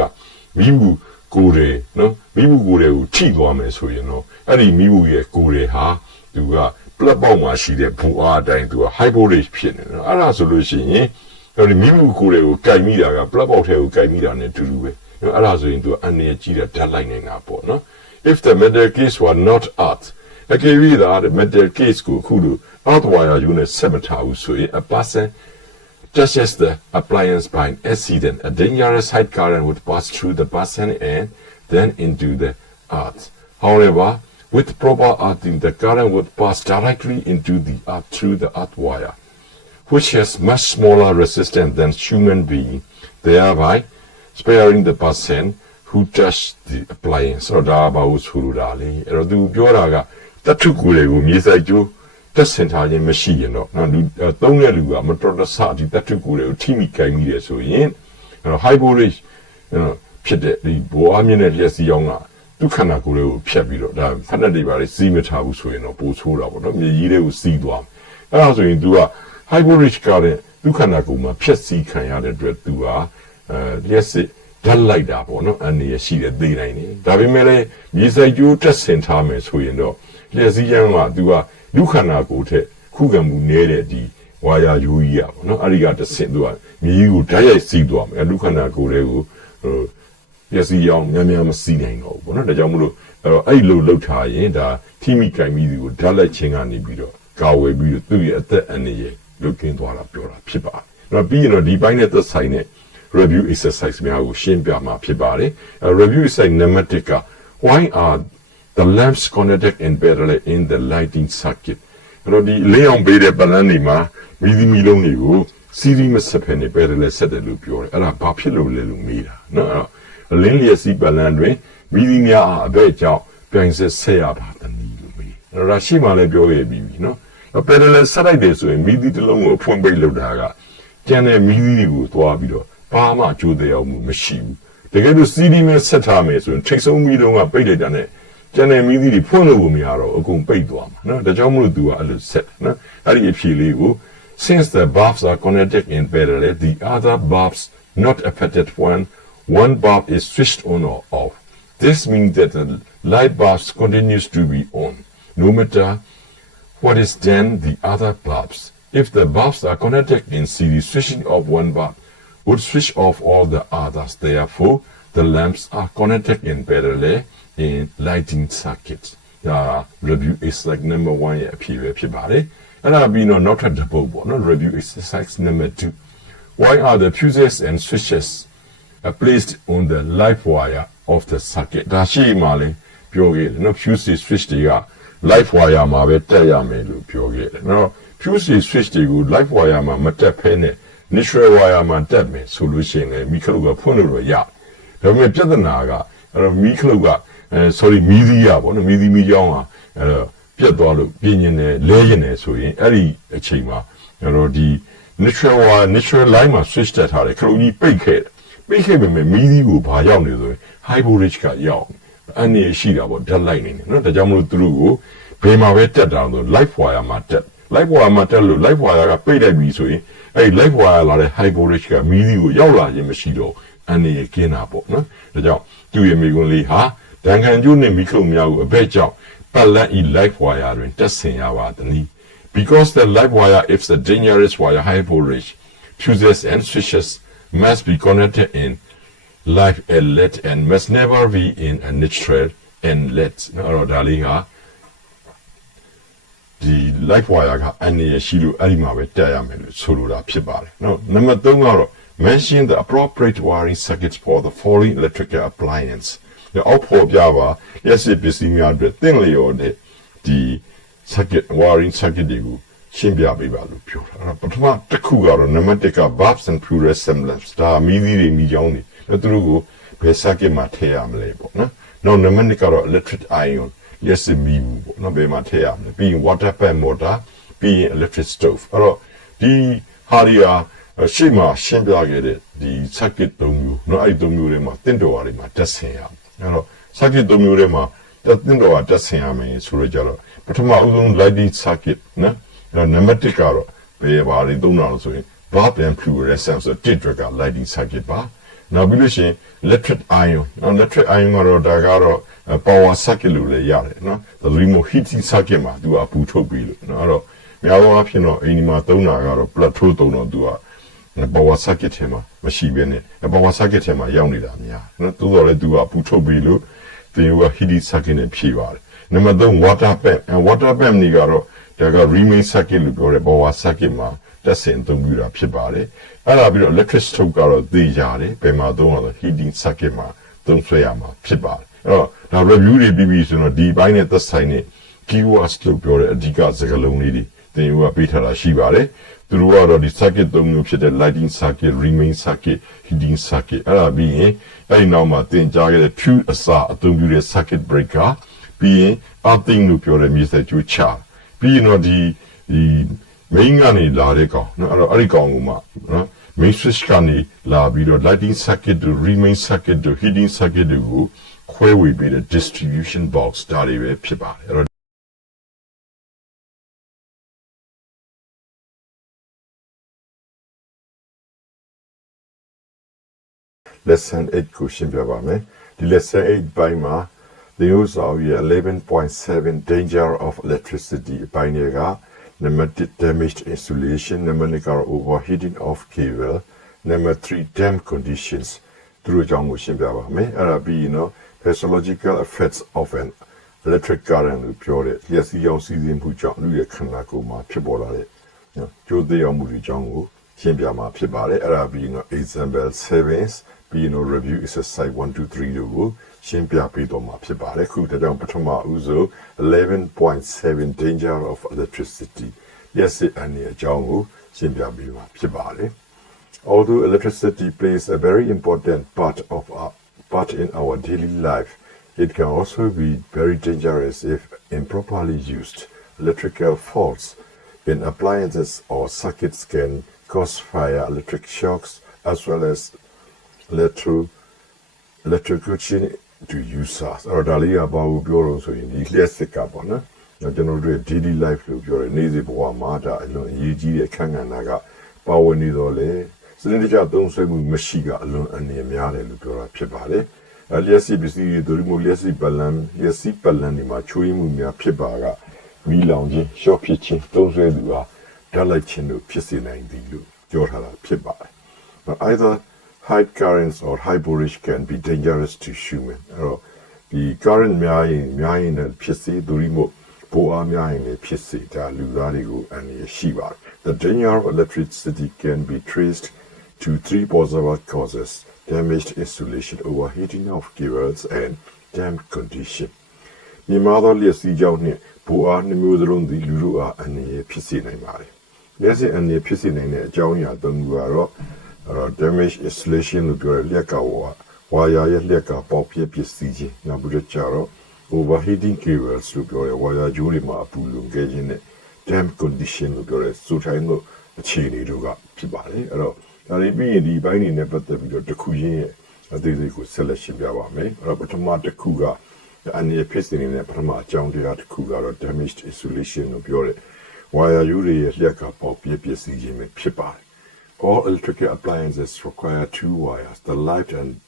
မိဘူးကိုယ်တွေနော်မိဘူးကိုယ်တွေကိုထိသွားမယ်ဆိုရင်တော့အဲ့ဒီမိဘူးရဲ့ကိုယ်တွေဟာသူက plug ပေါက်မှာရှိတဲ့ဘူအားအတိုင်းသူက high voltage ဖြစ်နေတယ်အဲ့ဒါဆိုလို့ရှိရင်အဲ့ဒီမိဘူးကိုယ်တွေကိုကြိုက်မိတာက plug ပေါက်ထဲကိုကြိုက်မိတာနဲ့တူတူပဲအဲ့ဒါဆိုရင်သူအနည်းကြီးတာဓာတ်လိုက်နေတာပေါ့နော် if the metal case were not earthအကယ်၍သာ metal case ကိုခုလို earth wire unit ဆက်မထားဘူးဆိုရင် a person touches the appliance by an accident a dangerous high current would pass through the person and then into the earth however with proper earthing the current would pass directly into the earth through the earth wire which has much smaller resistance than human being thereby sparing the person who touched the appliance ဆိုတော့ဒါဘာလို့ဆိုလိုတာလဲအဲ့တော့သူပြောတာကတထုကိုယ်တွေကိုမြေစိုက်ကျိုးတက်ဆင်ထားခြင်းမရှိရင်တော့နော်လူသုံးတဲ့လူကမတော်တဆဒီတထုကိုယ်တွေကိုထိမိကြိုက်မိတယ်ဆိုရင်အဲ့တော့ high voltage ဖြစ်တဲ့ဒီဘိုးအားမြင့်တဲ့လျှက်စီးအောင်ကဒုက္ခနာကိုယ်တွေကိုဖြတ်ပြီးတော့ဒါဖက်နဲ့တွေပါလေစီးမထားဘူးဆိုရင်တော့ပိုဆိုးတာပေါ့နော်မြေကြီးတွေကိုစီးသွားမယ်အဲ့ဒါဆိုရင် तू က high voltage ကတဲ့ဒုက္ခနာကိုယ်မှာဖြတ်စီးခံရတဲ့အတွက် तू ဟာလျှက်စစ်ဓာတ်လိုက်တာပေါ့နော်အနေရရှိတဲ့သေးတိုင်းနေဒါပေမဲ့လည်းမြေစိုက်ကျိုးတက်ဆင်ထားမယ်ဆိုရင်တော့လျှက်စီးရမ်းက तू ကဒုက္ခနာကိုယ်ထက်ခုခံမှုနည်းတဲ့ဒီဝါယာယူကြီးอ่ะပေါ့နော်အဲ့ဒီကတဆင် तू ကမြေကြီးကိုဓာတ်ရိုက်စီးသွားမယ်ဒုက္ခနာကိုယ်တွေကိုလျှက်စီးအောင်များများမစီးနိုင်တော့ဘူးပေါ့နော်ဒါကြောင့်မလို့အဲ့လိုလှုပ်ထားရင်ဒါထိမိကြိုင်မိတွေကိုဓာတ်လိုက်ခြင်းကနေပြီးတော့ကာဝယ်ပြီးတော့သူ့ရဲ့အသက်အန္တရာယ်လွတ်ကင်းသွားတာပြောတာဖြစ်ပါတယ် နော်ပြီးရင်တော့ဒီပိုင်းနဲ့သက်ဆိုင်တဲ့ review exercise များကိုရှင်းပြမှာဖြစ်ပါတယ် review exercise number 1က why are the lamps connected in parallel in the lighting circuit အဲ့တော့ဒီလင်းအောင်ပေးတဲ့ပလန်းတွေမှာမီးလုံးတွေကိုစီးရီးမဆက်ဖက်နဲ့ parallel ဆက်တယ်လို့ပြောတယ်အဲ့ဒါဘာဖြစ်လို့လဲလို့မေးတာနော်အဲ့လင်းလျက်စီးပလန်းတွင်မီးများအဘဲကြောင့်ပြိုင်ဆက်ဆက်ရပါတနည်းလို့မေးအဲ့ဒါရှိမှလည်းပြောခဲ့ပြီးပြီနော်parallel ဆက်လိုက်တယ်ဆိုရင်မီးတစ်လုံးကိုဖွင့်ပိတ်လုပ်တာကကျန်တဲ့မီးတွေကိုသွားပြီးတော့ဘာမှအကျိုးသက်ရောက်မှုမရှိဘူးတကယ်လို့ CD နဲ့ဆက်ထားမယ်ဆိုရင်ထိတ်ဆုံးမီးလုံးကပိတ်လိုက်တာနဲ့ကျန်တဲ့မီးတွေဖွင့်လို့ကိုမရတော့အကုန်ပိတ်သွားမှာနော်ဒါကြောင့်မလို့သူကအဲ့လိုဆက်နော်အဲ့ဒီအဖြေလေးကို since the bulbs are connected in parallel the other bulbs not affected when one bulb is switched on or off this means that the light bulb continues to be on no matter what is then the other bulbs if the bulbs are connected in series switching off one bulb would switch off all the others therefore the lamps are connected in parallel in lighting circuits review is like number 1ရဲ့အဖြေပဲဖြစ်ပါတယ်အဲ့ဒါပြီးတော့နောက်ထပ်တစ်ပုဒ်ပေါ့နော် review exercise number 2 why are the fuses and switches placed on the live wire of the circuit ဒါရှိမှလည်းပြောခဲ့တယ်နော် fuse switch တွေက live wire မှာပဲတက်ရမယ်လို့ပြောခဲ့တယ်နော် fuse switch တွေကို live wire မှာမတက်ဖဲနဲ့ neutral wire မှာတက်မယ်ဆိုလို့ရှိရင်လည်းမိခလုတ်ကဖွင့်လို့ရဒါပေမဲ့ပြဿနာကအဲ့တော့မိခလုတ်ကsorry မီးသီးရပေါ့နော်မီးသီးကြောင်းဟာအဲ့တော့ပြတ်သွားလို့ပြင်းနေတယ်လဲရင်တယ်ဆိုရင်အဲ့ဒီအချိန်မှာအဲ့တော့ဒီ natural line မှာ switch တက်ထားတယ်ခလုတ်ကြီးပိတ်ခဲ့ပေမဲ့မီးသီးကိုဘာရောက်နေဆိုရင် high voltage ကရောက်အနေရှိတာပေါ့ဓာတ်လိုက်နေတယ်နော်ဒါကြောင့်မလို့သူတို့ကိုဘယ်မှာပဲတက်တာဆို live wire မှာတက် live wire မှာတက်လို့ live wire ကပိတ်လိုက်ပြီဆိုရင်အဲ့ live wire လာတဲ့ high voltage ကမီးသီးကိုရောက်လာရင်မရှိတော့အနေကင်းတာပေါ့နော်ဒါကြောင့်သူ့ရဲ့မိကွန်းလေးဟာဒဏ်ခံကျိုးနဲ့မိခလုတ်များကိုအဘက်ကြောင့်ပတ်လန်းဤ live wire တွင်တက်ဆင်ရပါသည် because the live wire is a dangerous wire high voltage fuses and switches must be connected in live LED and must never be in a neutral and LED နော်ဒါလေးဟာဒီ live wire ကအနေရရှိလို့အဲ့ဒီမှာပဲတက်ရမယ်လို့ဆိုလိုတာဖြစ်ပါတယ်နော်နံပါတ်3ကတော့ mention the appropriate wiring circuits for the following electrical appliance အောက်ပေါ်ပြပါလက်စစ်ပစ္စည်းများအတွက်သင်လျော်တဲ့ဒီ circuit wiring circuit တွေကိုရှင်းပြပေးပါလို့ပြောတာအဲ့ပထမတစ်ခုကတော့နံပါတ်1က bulbs and fluorescent lamps ဒါမီးသီးတွေမီးကြောင်းတွေအဲ့သူတို့ကိုဘယ် circuit မှာထည့်ရမလဲပေါ့နော်နောက်နံပါတ်2ကတော့ electric iron လက်စစ်မီးဘူးပေါ့နော်ဘယ်မှာထည့်ရမလဲပြီးရင် water pump motor ပြီးရင် electric stove အဲ့တော့ဒီဟာတွေဟာရှေ့မှာရှင်းပြခဲ့တဲ့ဒီ circuit 3မျိုးเนาะအဲ့ဒီ3မျိုးတွေမှာတင့်တော်တွေမှာတက်ဆင်ရအဲ့တော့ circuit 3မျိုးတွေမှာတင့်တော်တက်ဆင်ရမယ်ဆိုတော့ကြတော့ပထမအဆုံး lighting circuit နော်အဲ့နံပါတ်1ကတော့ဘယ်ပါလဲသုံးတာလို့ဆိုရင် bulb and fluorescent ဆိုတဲ့တစ်က lighting circuit ပါနောက်ပြီးလို့ရှိရင် electric iron နော် electric iron ကတော့ဒါကတော့ power circuit လို့လည်းရတယ်နော် the remote heating circuit မှာသူကပူထုတ်ပြီးလို့နော်အဲ့တော့များသောအားဖြင့်တော့အိမ်ဒီမှာသုံးတာကတော့ plug ထိုးသုံးတော့သူကpower circuit ထဲမှာမရှိဘဲနဲ့ power circuit ထဲမှာရောက်နေတာများနော်တိုးတော်လည်းသူကပူထုတ်ပြီးလို့သူက heating circuit နဲ့ဖြည့်ပါတယ်နံပါတ်3 water pump water pump นี่ကတော့ဒါက remain circuit လို့ပြောတဲ့ power circuit မှာတက်ဆင်အသုံးပြုတာဖြစ်ပါတယ်အဲ့ဒါပြီးတော့ electric stove ကတော့သိရတယ်ဘယ်မှာသုံးရလဲ heating circuit မှာသုံးဆွဲရမှာဖြစ်ပါတယ်အဲ့တော့ဒါ review တွေပြီးပြီဆိုတော့ဒီဘိုင်းနဲ့သက်ဆိုင်တဲ့ keywords လို့ပြောတဲ့အဓိကစကားလုံးလေးတွေသင်ယူပေးထားတာရှိပါတယ်သူတို့ကတော့ဒီ circuit 3မျိုးဖြစ်တဲ့ lighting circuit remain circuit heating circuit အဲ့ဒါပြီးရင်အဲ့ဒီနောက်မှာသင်ကြားခဲ့တဲ့ fuse အစားအသုံးပြုတဲ့ circuit breaker ပြီးရင် earthing လို့ပြောတဲ့မြေစက်ကျိုးချပြီးရင်တော့ဒီ main ကနေလာတဲ့ကောင်နော်အဲ့ဒီကောင်ကိုမှနော် main switch ကနေလာပြီးတော့ lighting circuit တို့ remain circuit တို့ heating circuit တို့ကိုခွဲဝေပေးတဲ့ distribution box ဒါတွေပဲဖြစ်ပါတယ်အဲ့တော့lesson 8ကိုရှင်းပြပါမယ်ဒီ lesson 8ဘိုင်းမှာသင်ယူဆောင်ရဲ့ 11.7 danger of electricity ဘိုင်းတွေက number 1 damaged insulation number 2 overheating of cable number 3 damp conditions သူတို့အကြောင်းကိုရှင်းပြပါမယ်အဲ့ဒါပြီးရင်တော့ physiological effects of an electric current လို့ပြောတဲ့လျှက်စီးကြောင်းစီးဆင်းမှုကြောင့်လူရဲ့ခန္ဓာကိုယ်မှာဖြစ်ပေါ်လာတဲ့ကျိုးသက်ရောက်မှုတွေအကြောင်းကို ရှင်းပြမှာဖြစ်ပါတယ်အဲ့ဒါပြီးတော့ example 7 ပြီးတော့ review exercise 1 2 3တို့ကိုရှင်းပြပေးတော့မှာဖြစ်ပါတယ်ခုတကြောင်ပထမဦးဆုံး 11.7 danger of electricity ရက်စစ်အန္တရာယ်အကြောင်းကိုရှင်းပြပေးမှာဖြစ်ပါတယ် Although electricity plays a very important part in our daily life, it can also be very dangerous if improperly used. Electrical faults in appliances or circuits can cause fire, electric shocks, as well as electrocution to users. Or dalia bawu bioro so in the classic carbon. General daily life look your easy boa mata alone yiji kanga naga power nidole. စနစ်တကျသုံးစွဲမှုမရှိကအလွန်အနေများတယ်လို့ပြောတာဖြစ်ပါတယ်။လျှက်စီပစ္စည်းတွေတို့မျိုးလျှက်စီပလန်တွေမှာချိုးရင်းမှုများဖြစ်ပါကမီးလောင်ခြင်းရှော့ဖြစ်ခြင်းသုံးစွဲသူဟာဓာတ်လိုက်ခြင်းတို့ဖြစ်စေနိုင်သည်လို့ပြောထားတာဖြစ်ပါတယ်။ Either high currents or high voltage can be dangerous to human. အဲ့တော့ဒီ current များရင်လည်းဖြစ်စေသူတို့မျိုးပိုအားများရင်လည်းဖြစ်စေဒါလူသားတွေကိုအန္တရာယ်ရှိပါတယ်။ The danger of electricity can be traced to three possible causes: damaged insulation, overheating of cables, and damp condition. မြန်မာသောလျှက်စီးကြောင်းနှင့်ဘူအားနှမျိုးစလုံးသည်လူတို့အားအန္တရာယ်ဖြစ်စေနိုင်ပါတယ်။လျှက်စစ်အန္တရာယ်ဖြစ်စေနိုင်တဲ့အကြောင်းအရာသုံးခုကတော့ damaged insulation လို့ပြောတဲ့လျှက်ကဝါယာရဲ့လျက်ကပေါက်ပြက်ပစ္စည်းခြင်းနောက်ပြီးတော့ overheating cables လို့ပြောတဲ့ဝါယာကြိုးတွေမှာအပူလွန်ခဲ့ခြင်းနဲ့ damp condition လို့ပြောတဲ့စိုးထိုင်းသောအခြေအနေတို့ကဖြစ်ပါတယ်။အဲ့တော့ဒါတွေပြီးရင်ဒီဘိုင်းနေနဲ့ပတ်သက်ပြီးတော့တစ်ခုချင်းရဲ့အသေးစိတ်ကိုဆက်လက်ရှင်းပြပါမယ်။အဲ့တော့ပထမတစ်ခုကအန္တရာယ်ဖြစ်စေနေတဲ့ပထမအကြောင်းတရားတစ်ခုကတော့ damaged insulation လို့ပြောတဲ့ဝါယာကြိုးတွေရဲ့လျက်ကပေါက်ပြက်ပစ္စည်းခြင်းပဲဖြစ်ပါတယ်။ All electrical appliances require two wires, the live and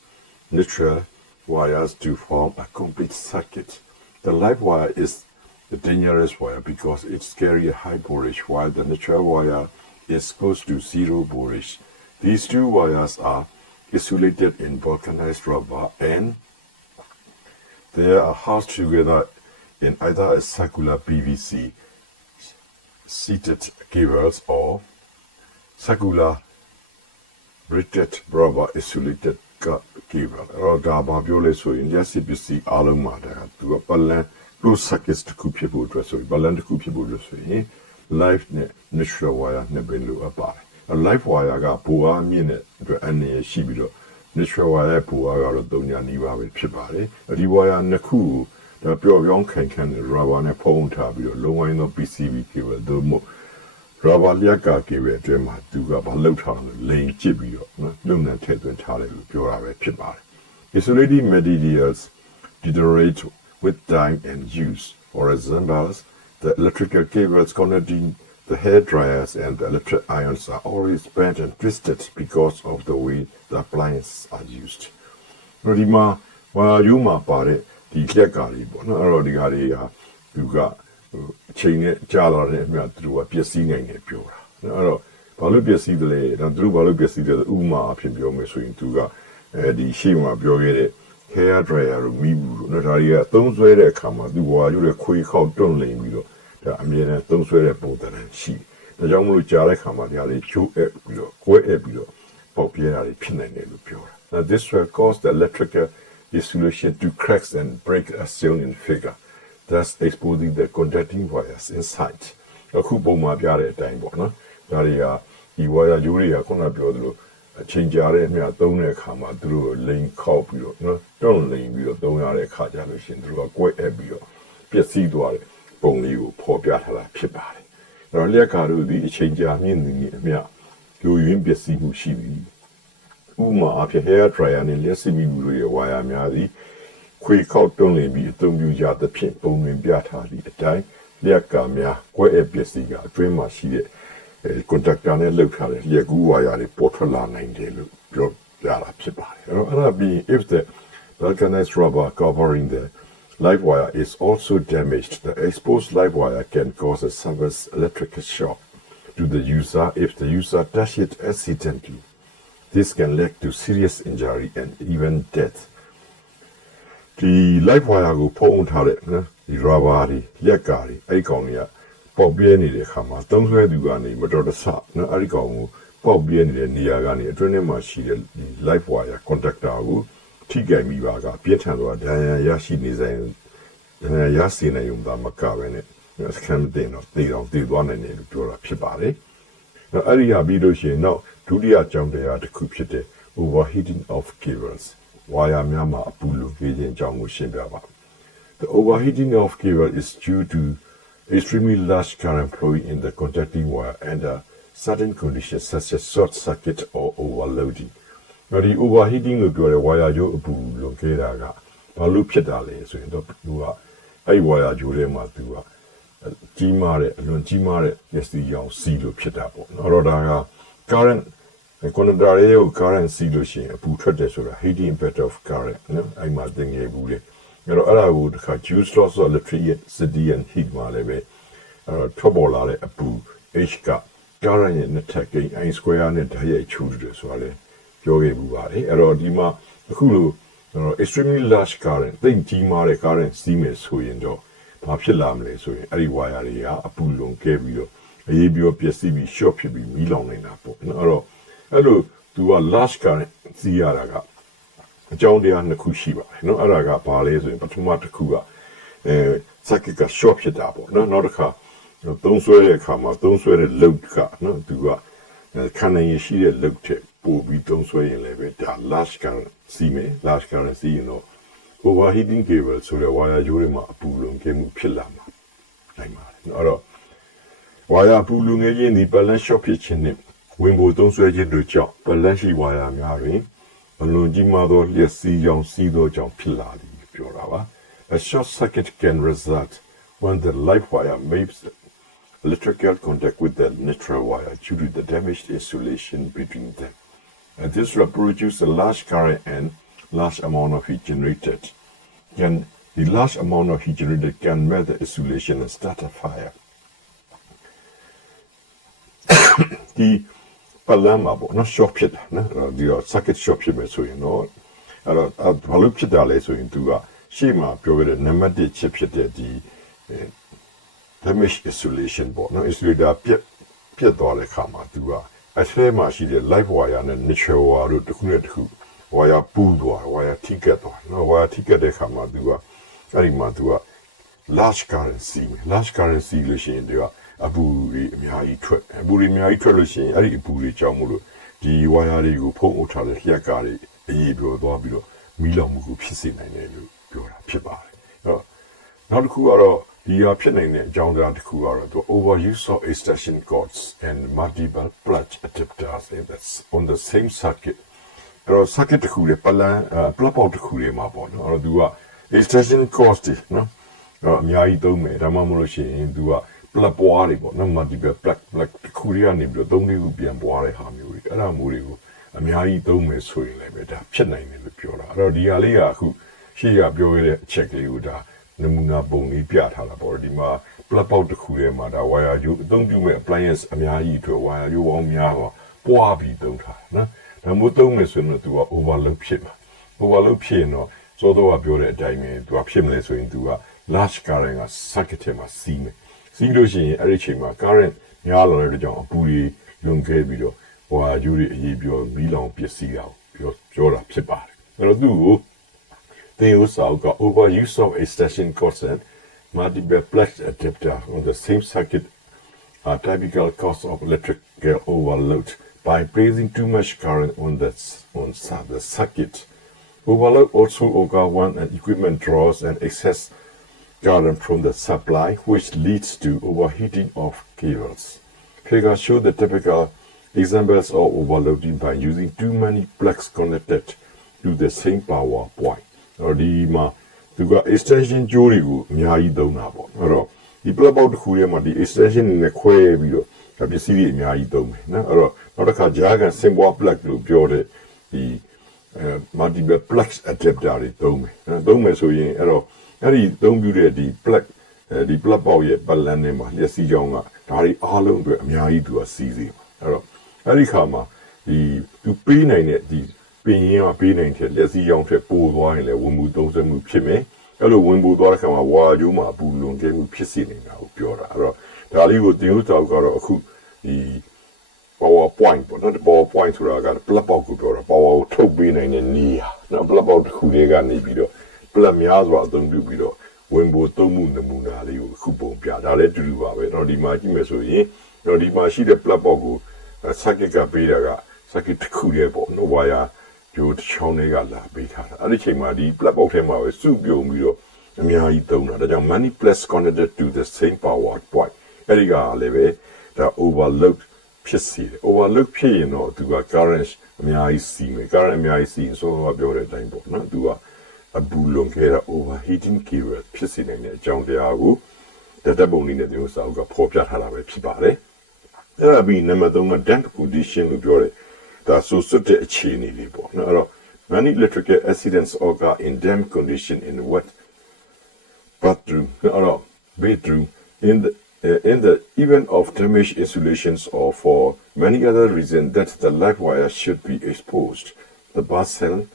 neutral wires, to form a complete circuit. The live wire is the dangerous wire because it carries a high voltage, while the neutral wire is close to zero voltage. These two wires are insulated in vulcanized rubber and they are housed together in either a circular PVC seated cables or circular braided rubber insulated cable. ဒါဘာပြောလဲဆိုရင် LCPC အားလုံးမှာဒါသူက balance close circuits တစ်ခုဖြစ်ဖို့အတွက်ဆိုရင် balance တစ်ခုဖြစ်ဖို့လို့ဆိုရင် live နဲ့ neutral wire နှစ်ပဲလိုအပ်ပါတယ်။ live wire ကဘူအားမြင့်တဲ့အတွက်အနေရရှိပြီးတော့ neutral wire ရဲ့ဘူအားကတော့3ညာနီးပါးပဲဖြစ်ပါတယ်။ဒီ wire နှစ်ခုဒါပျော့ပြောင်းခိုင်ခန့်တဲ့ rubber နဲ့ဖုံးထားပြီးတော့လုံးဝသော PCB cable တို့မို့ rubber လျက်က cable အတွင်းမှာသူကဘာလုပ်ထားလဲလိန်ကျစ်ပြီးတော့လုံနဲ့ထည့်သွင်းထားတယ်လို့ပြောတာပဲဖြစ်ပါတယ်။ Insulating materials deteriorate with time and use. For example, the electrical cables connecting the hair dryers and the electric irons are always bent and twisted because of the way the appliances are used. ဒီမှာယူမှာပါတဲ့ဒီလက်ကလေးပေါ့နော်အဲ့တော့ဒီဟာတွေကသူကအချိန်နဲ့ကြာလာတဲ့အမြတ်သူကပျက်စီးနိုင်တယ်ပြောတာအဲ့တော့ဘာလို့ပျက်စီးတယ်လဲဒါသူဘာလို့ပျက်စီးတယ်ဥပမာအဖြစ်ပြောမယ်ဆိုရင်သူကဒီရှေ့မှာပြောခဲ့တဲ့ hair dryer တို့မိဘူးတို့ဒါတွေကသုံးစွဲတဲ့အခါမှာသူဝါရွတဲ့ခွေခောက်တွန့်လိမ်ပြီးတော့ဒါအမြဲတမ်းသုံးစွဲတဲ့ပုံစံရှိတယ်ဒါကြောင့်မလို့ကြားတဲ့အခါမှာဒီဟာတွေချိုးအပ်ပြီးတော့ကွဲအပ်ပြီးတော့ပေါက်ပြဲတာတွေဖြစ်နိုင်တယ်လို့ပြောတာ Now this will cause the electrical insulation to cracks and break as shown in figure, thus exposing the conducting wires inside. အခုပုံမှာပြတဲ့အတိုင်းပေါ့နော်ဒါတွေကဒီဝါယာကြိုးတွေကခုနပြောသလိုအချိန်ကြာတဲ့အမြသုံးတဲ့အခါမှာသူတို့လိန်ခောက်ပြီးတော့နော်တွန့်လိန်ပြီးတော့သုံးရတဲ့အခါကျလို့ရှိရင်သူတို့ကကွဲအပ်ပြီးတော့ပျက်စီးသွားတဲ့ပုံလေးကိုဖော်ပြထားတာဖြစ်ပါတယ်။ဒါလျက်ကာတို့ဒီအချိန်ကြာမြင့်နေအမြလူရင်းပျက်စီးမှုရှိပြီ။ဥပမာအဖြစ် hair dryer နဲ့လက်စီမီမှုတွေဝါယာများသည်ခွေခောက်တွန့်လိန်ပြီးအသုံးပြုကြသဖြင့်ပုံတွင်ပြထားသည့်အတိုင်းလျက်ကာများကွဲအပ်ပျက်စီးကအတွင်းမှာရှိတဲ့conductor နဲ့လောက်ထားတဲ့လျက်ကူးဝါယာတွေပေါ်ထွက်လာနိုင်တယ်လို့ပြောပြတာဖြစ်ပါတယ်အဲ့ဒါပြီး if the vulcanized rubber covering the live wire is also damaged, the exposed live wire can cause a severe electrical shock to the user if the user touches it accidentally. This can lead to serious injury and even death. The live wire ကိုဖုံးထားတဲ့နော်ဒီ rubber တွေလျက်ကာတွေအဲ့ကောင်တွေကပေါက်ပြဲနေတဲ့အခါမှာသုံးစွဲသူကနေမတော်တဆနော်အဲ့ဒီကောင်ကို ပေါက်ပြင်းနေတဲ့နေရာကနေအတွင်းထဲမှာရှိတဲ့ဒီ live wire conductor ကိုထိကြိုက်မိပါကပြင်းထန်စွာဒဏ်ရာရရှိနေဆိုင်ဒဏ်ရာရစေနိုင်ုံသာမကပဲနဲ့စကန်တင်တော့တေတော်တည်သွားနိုင်တယ်လို့ပြောတာဖြစ်ပါတယ်။နောက်အဲ့ဒီဟာပြီးလို့ရှိရင်နောက်ဒုတိယကြောင့်တရားတစ်ခုဖြစ်တဲ့ overheating of cables ဝါယာများမှာအပူလွန်ခဲ့ခြင်းအကြောင်းကိုရှင်းပြပါမယ်။ The overheating of cable is due to extremely large current flowing in the conducting wire under certain conditions such as short circuit or overloading. ဒီ overheating လို့ပြောတဲ့ wire ကြိုးအပူလွန်ခဲ့တာကဘာလို့ဖြစ်တာလဲဆိုရင်တော့သူကအဲ့ wire ကြိုးထဲမှာသူကကြီးမားတဲ့အလွန်ကြီးမားတဲ့မျက်စိရောင်စီလို့ဖြစ်တာပေါ့နော်အဲ့တော့ဒါက current conductor ရဲ့ current စီလို့ရှိရင်အပူထွက်တယ်ဆိုတာ heating impact of current နော်အဲ့မှာသင်ခဲ့ဘူးလေအဲ့တော့အဲ့ဒါကိုတစ်ခါ juice loss of electricity and heat မှာလည်းပဲထွက်ပေါ်လာတဲ့အပူ H က current ရဲ့နှစ်ထပ်ကိန်း I square နဲ့ဓာတ်ရိုက်ချိုးတယ်ဆိုတာလေပြောခဲ့ဘူးပါတယ်အဲ့တော့ဒီမှာအခုလို extremely large current သိကြီးမားတဲ့ current စီးမယ်ဆိုရင်တော့ဘာဖြစ်လာမလဲဆိုရင်အဲ့ဒီ wire တွေကအပူလွန်ခဲ့ပြီးတော့အရေးပြောပျက်စီးပြီး short ဖြစ်ပြီးမီးလောင်နေတာပေါ့နော်အဲ့တော့အဲ့လိုသူက large current စီးရတာကအကြောင်းတရားနှစ်ခုရှိပါတယ်နော်အဲ့ဒါကဘာလဲဆိုရင်ပထမတစ်ခုကcircuit က short ဖြစ်တာပေါ့နော်နောက်တစ်ခါသုံးဆွဲတဲ့အခါမှာသုံးဆွဲတဲ့ load ကနော်သူကခံနိုင်ရရှိတဲ့ load တဲ့ပို့ပြီးသုံးဆွဲရင်လည်းပဲဒါ large current စီးမယ် large current စီးရင်တော့ overheating cable ဆိုတဲ့ wire ကြိုးတွေမှာအပူလွန်ခဲ့မှုဖြစ်လာမှာနိုင်ပါတယ်အဲ့တော့ wire အပူလွန်ခဲ့ခြင်းဒီ balance short ဖြစ်ခြင်းနဲ့ဝင်ပို့သုံးဆွဲခြင်းတို့ကြောင့် balance ရှိ wire များတွင်အလွန်ကြီးမားသောလျှက်စီးကြောင့်စီးသောကြောင့်ဖြစ်လာသည်ပြောတာပါ A short circuit can result when the live wire makes electrical contact with the neutral wire due to the damaged insulation between them. And this will produce a large current and large amount of heat generated. The large amount of heat generated can melt the insulation and start a fire. ဒီပလမ်းမှာပေါ့နော် short ဖြစ်တာနော်ဒီတော့ circuit short ဖြစ်မယ်ဆိုရင်တော့အဲ့တော့ဘာလို့ဖြစ်တာလဲဆိုရင်သူကရှေ့မှာပြောခဲ့တဲ့ name 1 chip ဖြစ်တဲ့ဒီ damage insulation ပေါ့နော် insulator ပြတ်သွားတဲ့အခါမှာသူကအထဲမှာရှိတဲ့ live wire နဲ့ neutral wire တို့တစ်ခုနဲ့တစ်ခု wire ပူးသွား wire ထိကတ်သွားနော် wire ထိကတ်တဲ့အခါမှာသူကအဲ့ဒီမှာသူက large current စီးမယ် large current စီးလို့ရှိရင်သူကအပူတွေအများကြီးထွက်အပူတွေအများကြီးထွက်လို့ရှိရင်အဲ့ဒီအပူတွေကြောင့်မို့လို့ဒီ wire တွေကိုဖုံးအုပ်ထားတဲ့လျှက်ကားတွေအရေးပြောသွားပြီးတော့မီးလောင်မှုကိုဖြစ်စေနိုင်တယ်လို့ပြောတာဖြစ်ပါတယ်အဲ့တော့နောက်တစ်ခုကတော့ဒီဟာဖြစ်နိုင်တဲ့အကြောင်းတရားတစ်ခုကတော့သူ overuse of extension cords and multiple plug adapters on the same circuit အဲ့တော့ circuit တစ်ခုလေပလန် plug out တစ်ခုလေးမှာပေါ့နော်အဲ့တော့သူက extension cords တွေနော်အဲ့တော့အများကြီးသုံးမယ်ဒါမှမဟုတ်လို့ရှိရင်သူက plug ပွားတွေပေါ့နော် multiple plug တစ်ခုလေးကနေပြီးတော့သုံးလေးခုပြန်ပွားတဲ့ဟာမျိုးတွေအဲ့ဒါမျိုးတွေကိုအများကြီးသုံးမယ်ဆိုရင်လည်းပဲဒါဖြစ်နိုင်တယ်လို့ပြောတာအဲ့တော့ဒီဟာလေးကအခုရှေ့ကပြောခဲ့တဲ့အချက်လေးကိုဒါနမူနာပုံလေးပြထားတာပေါ့ဒီမှာ plug out တစ်ခုထဲမှာဒါ wire ကြိုးအသုံးပြုမဲ့ appliance အများကြီးအတွက် wire ကြိုးပေါင်းများတော့ပွားပြီးသုံးထားတယ်နော်ဒါမျိုးသုံးမယ်ဆိုရင်တော့သူက overload ဖြစ်မှာ overload ဖြစ်ရင်တော့စောစောကပြောတဲ့အတိုင်းပဲသူကဖြစ်မလဲဆိုရင်သူက large current က circuit ထဲမှာစီးမယ်စီးလို့ရှိရင်အဲ့ဒီအချိန်မှာ current များလာတဲ့ကြောင့်အပူတွေလွန်ခဲ့ပြီးတော့wire ကြိုးတွေအရေးပြောမီးလောင်ပစ္စည်းတာပြောတာဖြစ်ပါတယ်အဲ့တော့သူ့ကိုThey also got overuse of extension cords and multiple plug adapter on the same circuit are typical cause of electrical overload by placing too much current on the circuit. Overload also occurs when an equipment draws an excess current from the supply, which leads to overheating of cables. Figures show the typical examples of overloading by using too many plugs connected to the same power point. ဒီမှာသူက extension ကြိုးတွေကိုအများကြီးသုံးတာပေါ့အဲ့တော့ဒီ plug out တစ်ခုထဲမှာဒီ extension တွေနဲ့ခွဲပြီးတော့ပစ္စည်းတွေအများကြီးသုံးမယ်နော်အဲ့တော့နောက်တစ်ခါကြားကန် simple plug လို့ပြောတဲ့ဒီ multiple plug adapter တွေသုံးမယ်သုံးမယ်ဆိုရင်အဲ့တော့အဲ့ဒီသုံးပြတဲ့ဒီ plug out ရဲ့ပတ်လန်းထဲမှာလျှက်စီးကြောင်းကဒါတွေအားလုံးအတွက်အများကြီးသူကစီးစေမှာအဲ့တော့အဲ့ဒီခါမှာဒီသူပေးနိုင်တဲ့ဒီပင်ရင်းကပေးနိုင်တဲ့လက်စီးရောင်းထက်ပိုသွားရင်လည်းဝင်မှုသုံးစွဲမှုဖြစ်မယ်အဲ့လိုဝင်ပို့သွားတဲ့ခါမှာဝါကျိုးမှာအပူလွန်ကဲမှုဖြစ်စေနေတာကိုပြောတာအဲ့တော့ဒါလေးကိုတင်ဦးတောက်ကတော့အခုဒီ power point ပေါ့နော် power point ဆိုတာက plug box ကိုပြောတာ power ကိုထုတ်ပေးနိုင်တဲ့နေရာနော် plug box တစ်ခုလေးကနေပြီးတော့ plug များစွာအသုံးပြုပြီးတော့ဝင်ပို့သုံးမှုနမူနာလေးကိုအခုပုံပြဒါလည်းတူတူပါပဲတော့ဒီမှာကြည့်မယ်ဆိုရင်တော့ဒီမှာရှိတဲ့ plug box ကို circuit ကပေးတာက circuit တစ်ခုလေးပေါ့နော် wire ဂျိုးတစ်ချောင်းလေးကလာပေးထားတာအဲ့ဒီချိန်မှာဒီ plug box ထဲမှာပဲစုပြုံပြီးတော့အများကြီးသုံးတာဒါကြောင့် many plugs connected to the same power point အဲ့ဒီကလည်းပဲဒါ overload ဖြစ်စေတယ် overload ဖြစ်ရင်တော့သူက current အများကြီးစီးမယ် current အများကြီးစီးရင်ဆိုတော့ပြောတဲ့အတိုင်းပေါ့နော်သူကအပူလွန်ခဲ့တာ overheating cable ဖြစ်စေနိုင်တဲ့အကြောင်းတရားကိုတပ်ပုံလေးနဲ့ဒီလိုစာအုပ်ကဖော်ပြထားတာပဲဖြစ်ပါတယ်အဲ့ဒါပြီးနံပါတ်3က damp condition လို့ပြောတယ်ဒါဆိုစွတ်တဲ့အခြေအနေလေးပေါ့နော်အဲ့တော့ many electrical accidents occur in damp condition in wet bathroom or bedroom in the event of damaged insulations or for many other reasons that the live wire should be exposed. The parcel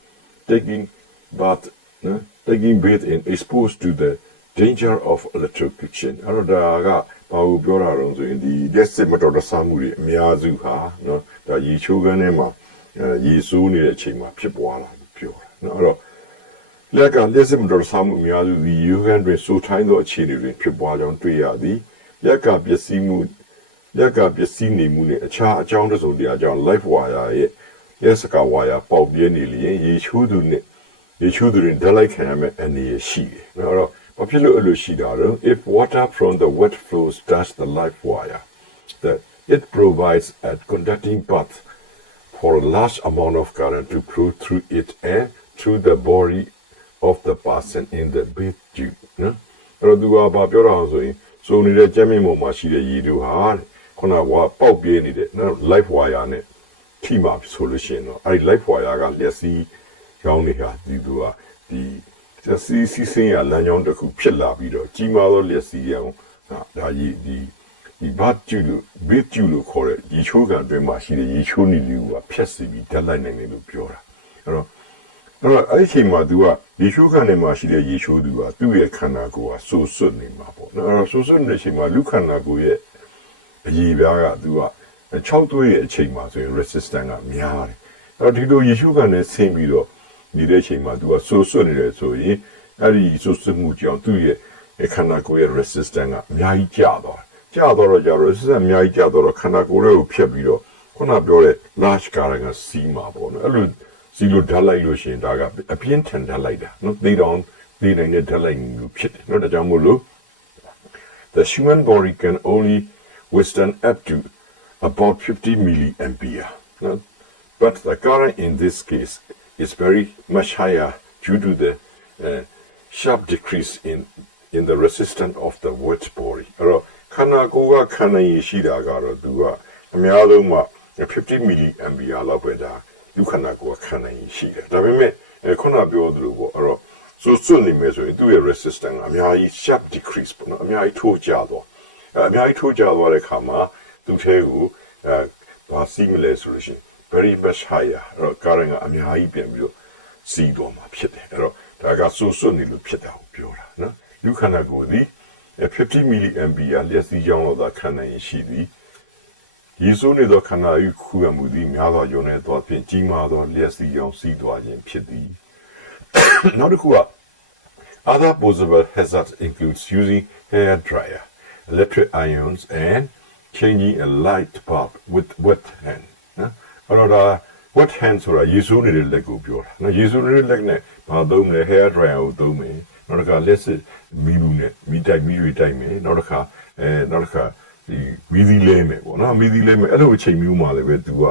taking bath in exposed to the danger of electrocution. အဲ့တော့ဒါကဘာကိုပြောတာလဲဆိုရင်ဒီလက်စစ်မတော်တဆမှုတွေအများစုဟာနော်ဒါရေချိုးခန်းထဲမှာရေဆိုးနေတဲ့အချိန်မှာဖြစ်ပွားလာလို့ပြောတာနော်အဲ့တော့လက်ကလက်စစ်မတော်တဆမှုအများစုဒီရေခန်းတွင်စိုးထိုင်းသောအခြေအနေတွေဖြစ်ပွားကြောင်းတွေ့ရသည်လက်ကပျက်စီးနေမှုနဲ့အခြားအကြောင်းတစ်စုံတရာကြောင့် live wire ရဲ့လက်စကဝါယာပေါက်ပြဲနေလျင်ရေချိုးသူတွင်ဓာတ်လိုက်ခံရမယ့်အနေရရှိတယ်နော်အဲ့တော့ဘာဖြစ်လို့အဲ့လိုရှိတာလဲ if water from the wet flows touch the live wire that it provides a conducting path for a large amount of current to flow through it and through the body of the person in the bath tube နော်အဲ့တော့သူကဘာပြောတာဆိုရင်ဆိုနေတဲ့ကျမ်းမြင့်ပေါ်မှာရှိတဲ့ရေတို့ဟာခုနကပေါက်ပြဲနေတဲ့နော် live wire နဲ့ထိမှာဆိုလို့ရှိရင်တော့အဲ့ဒီ live wire ကလက်စီရောင်းနေဟာဒီသူကဒီစီစင်းရလမ်းကြောင်းတစ်ခုဖြစ်လာပြီးတော့ကြီးမားသောလက်စီရောင်းဒါဒီဘတ်ကျူလို့ခေါ်တဲ့ရေချိုးကန်အတွင်းမှာရှိတဲ့ရေချိုးနေလူကဖြတ်စီပြီးဓာတ်လိုက်နိုင်တယ်လို့ပြောတာအဲ့တော့အဲ့ဒီချိန်မှာသူကရေချိုးကန်ထဲမှာရှိတဲ့ရေချိုးသူကသူ့ရဲ့ခန္ဓာကိုယ်ကစိုးစွတ်နေမှာပေါ့နော်အဲ့တော့စိုးစွတ်နေချိန်မှာလူခန္ဓာကိုယ်ရဲ့အရေးပြားကသူက6သွေးရဲ့အချိန်မှာဆိုရင် resistance ကများတယ်အဲ့တော့ဒီလိုရေချိုးကန်နဲ့ဆင်းပြီးတော့နေတဲ့ချိန်မှာသူကစိုးစွတ်နေတယ်ဆိုရင်အဲ့ဒီစိုးစွတ်မှုကြောင့်သူ့ရဲ့ခန္ဓာကိုယ်ရဲ့ resistance ကအများကြီးကျတော့resistance အများကြီးကျတော့ခန္ဓာကိုယ်ရဲ့ကိုဖြတ်ပြီးတော့ခုနပြောတဲ့ large current ကစီးမှာပေါ့နော်အဲ့လိုစီလိုဓာတ်လိုက်လို့ရှိရင်ဒါကအပြင်းထန်ဓာတ်လိုက်တာနော်သိနိုင်တဲ့ဓာတ်လိုက်မျိုးဖြစ်တယ်နော်ဒါကြောင့်မို့လို့ the human body can only withstand up to about 50 milliampere but the current in this case is very much higher due to the sharp decrease in the resistance of the wet body အဲ့တော့ခန္ဓာကိုယ်ကခန္ဓာရည်ရှိတာကတော့သူကအများဆုံးမှာ50 milliampere လောက်ပဲဒါလူခန္ဓာကိုယ်ခန္ဓာရည်ရှိတယ်ဒါပေမဲ့ခုနပြောသလိုပေါ့အဲ့တော့စွတ်နေမယ်ဆိုရင်သူ့ရဲ့ resistance အများကြီး sharp decrease ပေါ့နော်အများကြီးထိုးကျသွားတဲ့အခါမှာသူ့ထဲကိုဘာစီးမလဲဆိုလို့ရှိရင် very much higher အဲ့တော့ current ကအများကြီးပြန်ပြီးတော့စီးသွားမှာဖြစ်တယ်အဲ့တော့ဒါကစွတ်နေလို့ဖြစ်တာကိုပြောတာနော်လူခန္ဓာကိုယ်ဒီ50 milliampere လျှက်စီးကြောင်းလောက်သာခန္ဓာရည်ရှိသည်ရေစိုးနေသောခန္ဓာ၏ခူရမှုသည်များသောယုံနေသောဖြင့်ကြီးမားသောလျှက်စီးကြောင်းစီးသွားခြင်းဖြစ်သည်နောက်တစ်ခုက other possible hazards includes using hair dryer electric irons and changing a light bulb with wet hand နော်အဲ့တော့ဒါ wet hand ဆိုတာရေစိုးနေတဲ့လက်ကိုပြောတာနော်ရေစိုးနေတဲ့လက်နဲ့ဘာသုံးလဲ hair dryer ကိုသုံးမယ်နောက်တစ်ခါလက်စစ်မီးဘူးနဲ့မီးတွေတိုက်မယ်နောက်တစ်ခါဒီမီးသီးလဲမယ်ပေါ့နော်မီးသီးလဲမယ်အဲ့လိုအချိန်မျိုးမှာလည်းပဲသူက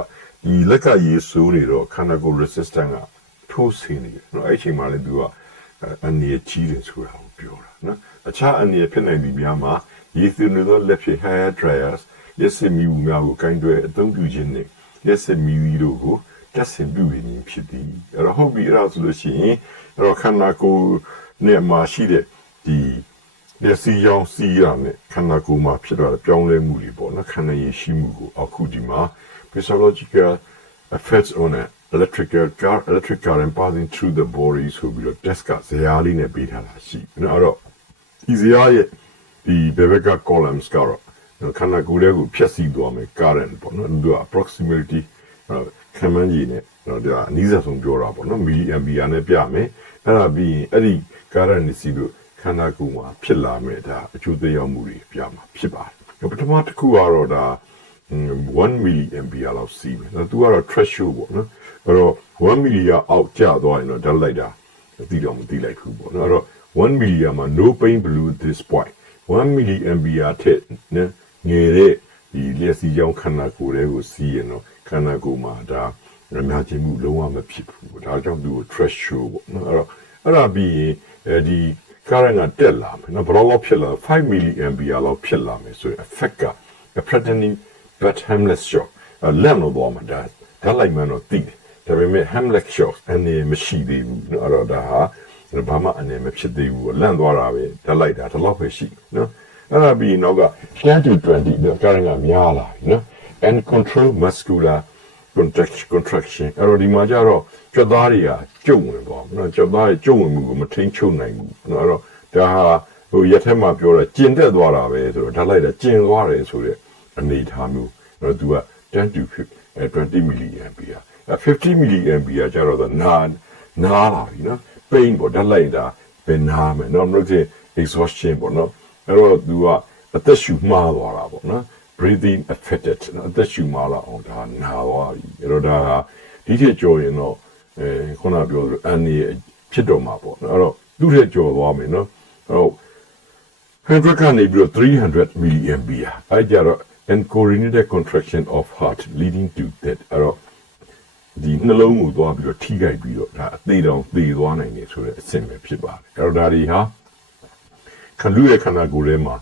ဒီလက်ကရေဆိုးနေတော့ခန္ဓာကိုယ် resistance ကထိုးဆင်းနေတယ်နော်အဲ့အချိန်မှာလည်းသူကအနည်းကြီးတယ်ဆိုတာကိုပြောတာနော်အခြားအနည်းဖြစ်နိုင်ပြီးများမှာရေသွင်းသောလက်ဖြစ် hair dryers လက်စစ်မီးဘူးများကိုကင်တွယ်အသုံးပြုခြင်းနဲ့လက်စစ်မီးသီးတို့ကိုတက်ဆင်ပြုရခြင်းဖြစ်သည်အဲ့တော့ဟုတ်ပြီအဲ့ဒါဆိုလို့ရှိရင်အဲ့တော့ခန္ဓာကိုယ်နဲ့မှာရှိတဲ့ဒီလက်စီရောင်စီရနဲ့ခန္ဓာကိုယ်မှာဖြစ်သွားတဲ့ပြောင်းလဲမှုတွေပေါ့နော်ခန္ဓာရည်ရှိမှုကိုအခုဒီမှာ physiological effects on an electric current passing through the body ဆိုပြီးတော့ test ကဇာတ်လေးနဲ့ပေးထားတာရှိနော်အဲ့တော့ဒီဇာတ်ရဲ့ဒီ beveka columns ကတော့ ခန္ဓာကိုယ်လေးကိုဖြတ်စည်းသွားမယ် current ပေါ့နော်သူက approximately ခံမှန်းကြီးနဲ့ဒါအနည်းဆုံးပြောတာပေါ့နော် milliampere နဲ့ပြမယ်အဲ့ဒါပြီးရင်အဲ့ဒီ current နဲ့စီလို့ခန္ဓာကိုယ်မှာဖြစ်လာမယ်ဒါအကျိုးသက်ရောက်မှုတွေပြမှာဖြစ်ပါတယ်ပထမတစ်ခုကတော့ဒါ1 milliampere လောက်စီးမယ်သူကတော့ threshold ပေါ့နော်အဲ့တော့1 milliampere အောက်ကျသွားရင်တော့ဓာတ်လိုက်တာသိတော့မသိလိုက်ဘူးပေါ့နော်အဲ့တော့1 milliampere မှာ no pain below this point 1 milliampere ထက်နော်ငယ်တဲ့ဒီလျှက်စီးကြောင်းခန္ဓာကိုယ်တွေကိုစီးရင်တော့ခန္ဓာကိုယ်မှာဒါအများကြီးမှုလုံးဝမဖြစ်ဘူးဒါကြောင့်သူ့ကို threshold ပေါ့နော်အဲ့ဒါပြီးရင်ဒီ current ကတက်လာမယ်နော်ဘယ်လောက်ဖြစ်လာ5 milliampere လောက်ဖြစ်လာမယ်ဆိုရင် effect က a threatening but harmless shock လမ်းတော့မှာဒါလိုက်မှတော့သိတယ်ဒါပေမဲ့ harmless shock အနေမရှိသေးဘူးနော်အဲ့တော့ဒါဟာဘာမှအနေမဖြစ်သေးဘူးလန့်သွားတာပဲဓာတ်လိုက်တာဒီလောက်ပဲရှိနော်အဲ့ဒါပြီးနောက်က10 to 20နော် current ကများလာပြီနော် and control muscular contraction အဲ့တော့ဒီမှာကျတော့ကြွက်သားတွေကကျုပ်ဝင်သွားနော်ကြွက်သားတွေကျုပ်ဝင်မှုကိုမထိန်ချုပ်နိုင်ဘူးနော်အဲ့တော့ဒါဟာရက်ထက်မှပြောတာကျင်တက်သွားတာပဲဆိုတော့ဓာတ်လိုက်တာကျင်သွားတယ်ဆိုတဲ့အနေထားမျိုးနော်သူက10 to 20 milliampere 50 milliampere ကျတော့နားလာပြီနော် pain ပေါ့ဓာတ်လိုက်တာပဲနားမယ်နော်မဟုတ်သေး exhaustion ပေါ့နော်အဲ့တော့သူကအသက်ရှူမှားသွားတာပေါ့နော် breathing affected နော်အသက်ရှူမှားလာအောင်ဒါနာသွားပြီအဲ့တော့ဒါကဒီထက်ကြော်ရင်တော့ခုနပြောလို့အန်နေဖြစ်တော့မှာပေါ့နော်အဲ့တော့သူ့ထက်ကြော်သွားမယ်နော်အဲ့တော့100ကနေပြီးတော့300 milliampere အဲ့ကြတော့ uncoordinated contraction of heart leading to death အဲ့တော့ဒီနှလုံးကိုသွားပြီးတော့ထိခိုက်ပြီးတော့ဒါအသေးတောင်သေသွားနိုင်တယ်ဆိုတဲ့အဆင့်ပဲဖြစ်ပါတယ်အဲ့တော့ဒါတွေဟာလူရဲ့ခန္ဓာကိုယ်ထဲမှာ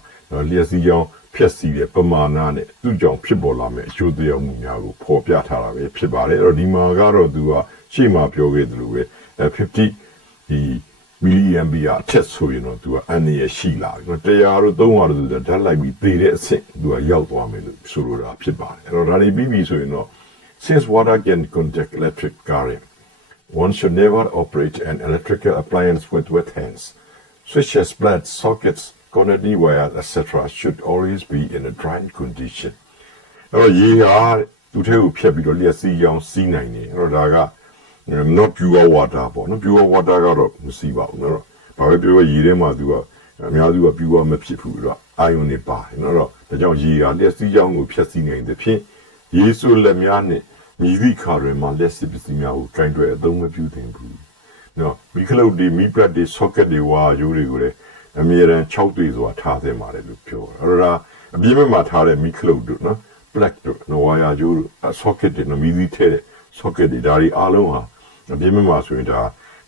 လျှက်စီးကြောင်းဖြတ်စီးတဲ့ပမာဏနဲ့သူ့ကြောင့်ဖြစ်ပေါ်လာမယ့်အကျိုးသက်ရောက်မှုများကိုဖော်ပြထားတာပဲဖြစ်ပါတယ်အဲ့တော့ဒီမှာကတော့သူကရှေ့မှာပြောခဲ့သလိုပဲ50ဒီ milliampere အထက်ဆိုရင်တော့သူကအန်ရရှိလာပြီ100တို့300တို့ဓာတ်လိုက်ပြီးသေတဲ့အဆင့်သူကရောက်သွားမယ်လို့ဆိုလိုတာဖြစ်ပါတယ်အဲ့တော့ဒါတွေပြီးပြီဆိုရင်တော့since water can conduct electric current one should never operate an electrical appliance with wet hands switches plugs sockets containing wires etc should always be in a dry condition အဲ့တော့ရေဟာသူ့ထဲကိုဖြတ်ပြီးတော့လျှက်စီးကြောင်းစီးနိုင်တယ်အဲ့တော့ဒါကnot pure water ပေါ့နော် pure water ကတော့မစီးပါဘူးနော်ဘာပဲပြောရေထဲမှာသူကအများစုက pure မဖြစ်ဘူးတော့ ion တွေပါတယ်နော်ဒါကြောင့်ရေဟာလျှက်စီးကြောင်းကိုဖြတ်စီးနိုင်တဲ့ဖြင့်ရေစွလက်များနဲ့မြည်သည့်ခါတွေမှာလျှက်စီးပစ္စည်းများကိုကင်တွယ်အသုံးမပြုသင့်ဘူးနော်မိခလုတ်တွေမိပလက်တွေ socket တွေဝါရိုးတွေကိုလည်းအမြဲတမ်း6တွေ့စွာထားသင့်ပါတယ်လို့ပြောအဲ့တော့ဒါအပြင်းမဲ့မှာထားတဲ့မိခလုတ်တို့နော် plug တို့နော်ဝါယာရိုးတို့ socket တွေနော်မြည်သည့်ထဲတဲ့ socket တွေဒါတွေအားလုံးဟာအပြင်းမဲ့မှာဆိုရင်ဒါ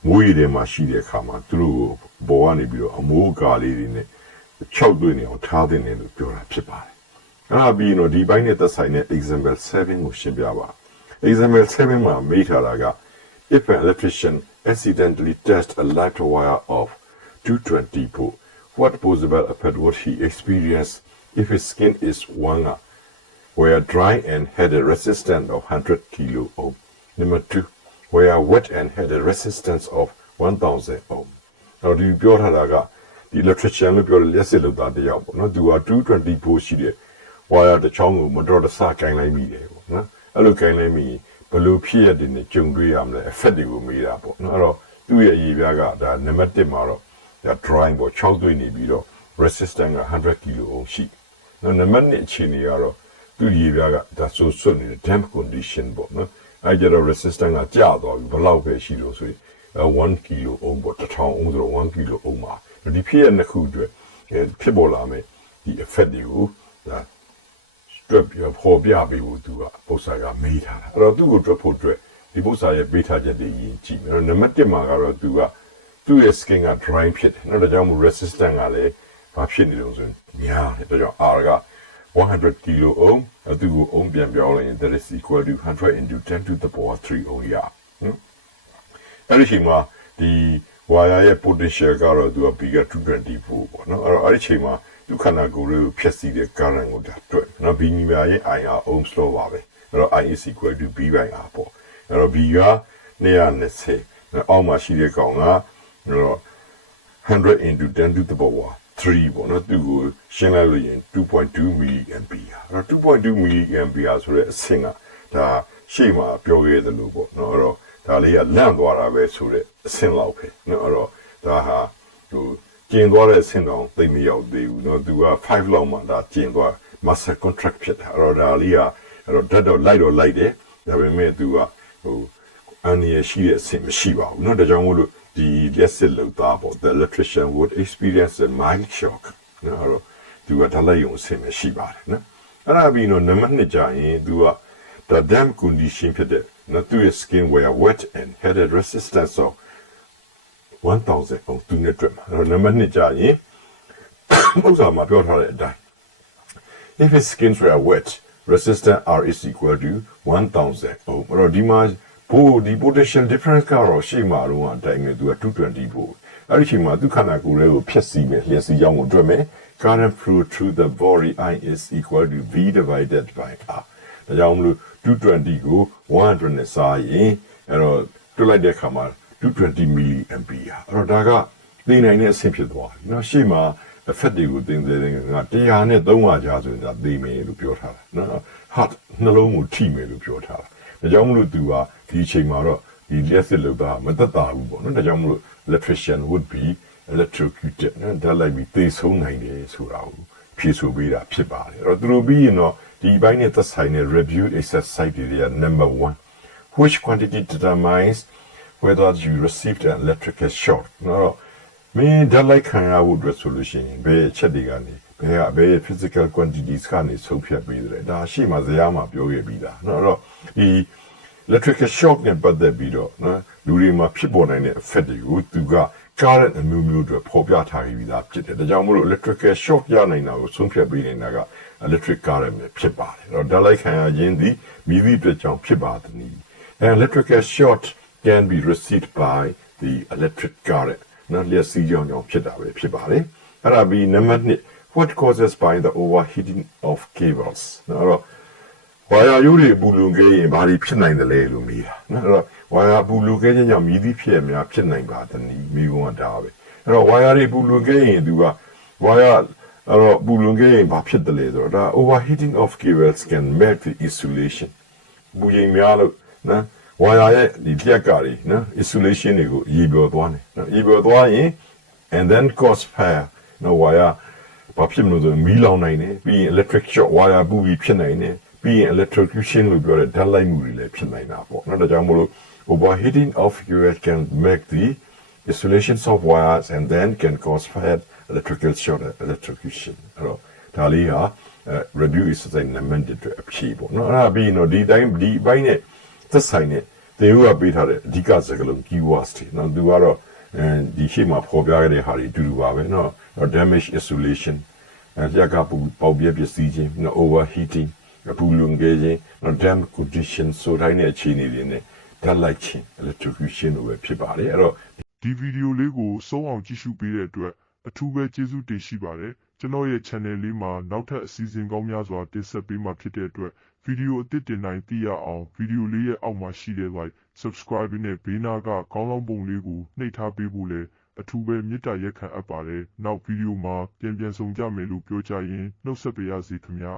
မွေးရည်ထဲမှာရှိတဲ့အခါမှာသူတို့ဘောကနေပြီးတော့အမိုးကာလေးတွေနဲ့6တွေ့နေအောင်ထားသင့်တယ်လို့ပြောတာဖြစ်ပါတယ်အဲ့ဒါပြီးတော့ဒီဘိုင်းနဲ့သက်ဆိုင်တဲ့ example 7ကိုရှင်းပြပါ example 7မှာမေးထားတာက if an electrician accidentally touched a light wire of 220 volt what possible effect would he experience if his skin is were dry and had a resistance of 100 kilo ohm number 2 were wet and had a resistance of 1000 ohm တော့ဒီပြောထားတာကဒီ electrician လို့ပြောတဲ့လက်စစ်လုပ်သားတယောက်ပေါ့နော်သူက220 volt ရှိတဲ့ wire တစ်ချောင်းကိုမတော်တဆကင်လိုက်မိတယ်ပေါ့နော်အဲ့လိုကင်လိုက်မိဘယ်လိုဖြစ်ရတဲ့နဲ့ကြုံတွေ့ရမလဲ effect တွေကိုမေးတာပေါ့နော်အဲ့တော့သူ့ရဲ့ရေပြားကဒါနံပါတ်1မှာတော့ဒါ drawing ပေါ့6တွေ့နေပြီးတော့ resistance က100 kilo ohm ရှိနော်နံပါတ်2အခြေအနေကတော့သူ့ရေပြားကဒါဆိုစွတ်နေတဲ့ damp condition ပေါ့နော်အဲ့ကြတော့ resistance ကကျသွားပြီဘယ်လောက်ပဲရှိလို့ဆိုရင်1 kilo ohm ပေါ့1000 ohm ဆိုတော့1 kilo ohm ပါဒီဖြစ်ရနှစ်ခုအတွက်ဖြစ်ပေါ်လာမယ်ဒီ effect တွေကိုဒါတွက်ပြီးပေါ်ပြပေးဖို့သူကပု္ပ္ပာကမေးထားတာအဲ့တော့သူ့ကိုတွက်ဖို့အတွက်ဒီပု္ပ္ပာရဲ့ပေးထားချက်တွေရင်ကြည့်မယ်နံပါတ်1မှာကတော့သူ့ရဲ့ skin က dry ဖြစ်တယ်နော်ဒါကြောင့်မို့ resistance ကလည်းဘာဖြစ်နေလို့ဆိုရင်များတယ်ဒါကြောင့် R က100 kilo ohm သူ့ကို ohm ပြန်ပြောင်းလိုက်ရင် that is equal to 100 into 10 to the power 3 ohm ရအဲ့ဒီချိန်မှာဒီ wire ရဲ့ potential ကတော့သူက bigger 220 volt ပေါ့နော်အဲ့ဒီချိန်မှာသူခန္ဓာကိုယ်လေးကိုဖြတ်စီတဲ့ current ကိုဒါတွေ့နော် B ညီမရဲ့ IR ohms law ပါပဲအဲ့တော့ I is equal to B by R ပေါ့အဲ့တော့ B က220အောက်မှာရှိတဲ့ကောင်က100 into 10 to the power 3ပေါ့နော်သူကိုရှင်းလိုက်လို့ရင်2.2 milliampere အဲ့တော့2.2 milliampere ဆိုတဲ့အဆင့်ကဒါရှေ့မှာပြောခဲ့သလိုပေါ့နော်အဲ့တော့ဒါလေးကလန့်သွားတာပဲဆိုတဲ့အဆင့်လောက်ပဲနော်အဲ့တော့ဒါဟာဟိုကျင်သွားတဲ့အဆင့်တောင်သိမရောက်သေးဘူးနော်သူက5လောက်မှဒါကျင်သွား muscle contract ဖြစ်တာအဲ့တော့ဒါလေးကအဲ့တော့ဓာတ်တော့လိုက်တယ်ဒါပေမဲ့သူကဟိုအန်ရရှိတဲ့အဆင့်မရှိပါဘူးနော်ဒါကြောင့်မို့လို့ဒီလက်စစ်လောက်သားပေါ့ the electrician would experience a mild shock နော်အဲ့တော့သူကဓာတ်လိုက်ရုံအဆင့်မရှိပါတယ်နော်အဲ့ဒါပြီးတော့နံပါတ်2ကြာရင်သူက the damp condition ဖြစ်တဲ့နော်သူရဲ့ skin were wet and had a resistance of 1000 ohm သူနဲ့တွေ့မှာအဲ့တော့နံပါတ်2ကြာရင်ဥစ္စာမှာပြောထားတဲ့အတိုင်း if his skins were wet resistance R is equal to 1000 ohm အဲ့တော့ဒီမှာဒီ potential difference ကတော့ရှေ့မှာတော့အတိုင်းပဲသူက220 volt အဲ့ဒီချိန်မှာသူခန္ဓာကိုယ်လေးကိုဖြည့်ဆည်းမယ်လျှက်စီးကြောင်းကိုတွက်မယ် current flow through the body I is equal to V divided by R ဒါကြောင့်မလို့220ကို100နဲ့စားရင်အဲ့တော့တွက်လိုက်တဲ့အခါမှာ220 milliampere အဲ့တော့ဒါကသိနိုင်တဲ့အဆင့်ဖြစ်သွားပြီเนาะရှေ့မှာ effect တွေကိုသင်တဲ့က100နဲ့300ကြာဆိုရင်ဒါသိမယ်လို့ပြောထားတာเนาะ heart နှလုံးကိုထိမယ်လို့ပြောထားတာဒါကြောင့်မလို့သူကဒီအချိန်မှာတော့ဒီလက်စစ်လောက်တာမသက်သာဘူးပေါ့နော်ဒါကြောင့်မလို့ electrician would be electrocuted နော်ဒါလိုက်ပြီးသေဆုံးနိုင်တယ်ဆိုတာကိုဖြေဆိုပေးတာဖြစ်ပါတယ်အဲ့တော့သူတို့ပြီးရင်တော့ဒီဘိုင်းနဲ့သက်ဆိုင်တဲ့ review exercise တွေက number 1 which quantity determines whether you received an electrical shock နော်မင်းဓာတ်လိုက်ခံရဖို့အတွက်ဆိုလို့ရှိရင်ဘယ်အချက်တွေကနေဘယ် physical quantities ကနေဆုံးဖြတ်ပေးတယ်ဒါရှိမှဇာတ်မှာပြောခဲ့ပြီးသားနော်အဲ့တော့ဒီ electrical shock နဲ့ပတ်သက်ပြီးတော့နော်လူတွေမှာဖြစ်ပေါ်နိုင်တဲ့ effect တွေကိုသူက current အမျိုးမျိုးတွေပေါ်ပြထားပြီးသားဖြစ်တယ်ဒါကြောင့်မို့လို့ electrical shock ရနိုင်တာကိုဆုံးဖြတ်ပေးနေတာက electric current ပဲဖြစ်ပါတယ်အဲ့တော့ဓာတ်လိုက်ခံရခြင်းသည်မိသည့်အတွက်ကြောင့်ဖြစ်ပါသည် and electrical shock can be received by the electric current နော်လျှက်စီးကြောင်းဖြစ်တာပဲဖြစ်ပါတယ်အဲ့ဒါပြီးနံပါတ်2 what causes by the overheating of cables နော်အဲ့တော့ဝါယာရိုးတွေပူလွန်ခဲ့ရင်ဘာတွေဖြစ်နိုင်တယ်လဲလို့မေးတာနော်အဲ့တော့ဝါယာပူလွန်ခဲ့ခြင်းကြောင့်မြည်သည့်ဖြစ်များဖြစ်နိုင်ပါသနည်းမိဘကဒါပဲအဲ့တော့ဝါယာတွေပူလွန်ခဲ့ရင်သူကဝါယာအဲ့တော့ပူလွန်ခဲ့ရင်ဘာဖြစ်တယ်လဲဆိုတော့ဒါ overheating of cables can make the insulation ပူရင်များလို့နော်ဝါယာရဲ့ဒီပြက်ကတွေနော် insulation တွေကိုရေပြော်သွားတယ်နော်ရေပြော်သွားရင် and then cause fire နော်ဝါယာဘာဖြစ်မလို့ဆိုမီးလောင်နိုင်တယ်ပြီးရင် electric shock ဝါယာပူပြီးဖြစ်နိုင်တယ်ပြီးရင် electrocution လို့ပြောတဲ့ဓာတ်လိုက်မှုတွေလည်းဖြစ်နိုင်တာပေါ့နော်ဒါကြောင့်မို့လို့ overheating of fuel can make the insulation of wires and then can cause fire electrical shock electrocution အဲ့တော့ဒါလေးဟာ review is a name တဲ့အဖြေပေါ့နော်အဲ့ဒါပြီးရင်တော့ဒီဘိုင်းနဲ့သက်ဆိုင်တဲ့သေဦးကပေးထားတဲ့အဓိကစကားလုံး keywords တွေနော်သူကတော့ဒီရှေ့မှာဖော်ပြခဲ့တဲ့ဟာတွေအတူတူပါပဲနော် damage insulation လျှက်ကပေါက်ပြဲပစ္စည်းခြင်းနော် overheating ပူလွန်ခဲ့ခြင်းနော် damp condition ဆိုတိုင်းတဲ့အခြေအနေတွေနဲ့ဓာတ်လိုက်ခြင်း electrocution လို့ပဲဖြစ်ပါတယ်အဲ့တော့ဒီဗီဒီယိုလေးကိုစုံအောင်ကြည့်ရှုပေးတဲ့အတွက်အထူးပဲကျေးဇူးတင်ရှိပါတယ်ကျွန်တော်ရဲ့ channel လေးမှာနောက်ထပ်အစီအစဉ်ကောင်းများစွာတင်ဆက်ပေးမှာဖြစ်တဲ့အတွက်ဗီဒီယိုအသစ်တင်တိုင်းသိရအောင်ဗီဒီယိုလေးရဲ့အောက်မှာရှိတဲ့ like subscribe နဲ့ဘေးနားကခေါင်းလောင်းပုံလေးကိုနှိပ်ထားပေးဖို့လည်းအထူးပဲမေတ္တာရက်ခံအပ်ပါတယ်နောက်ဗီဒီယိုမှာပြန်ဆုံကြမယ်လို့ပြောကြရင်နှုတ်ဆက်ပေးရစီခင်ဗျာ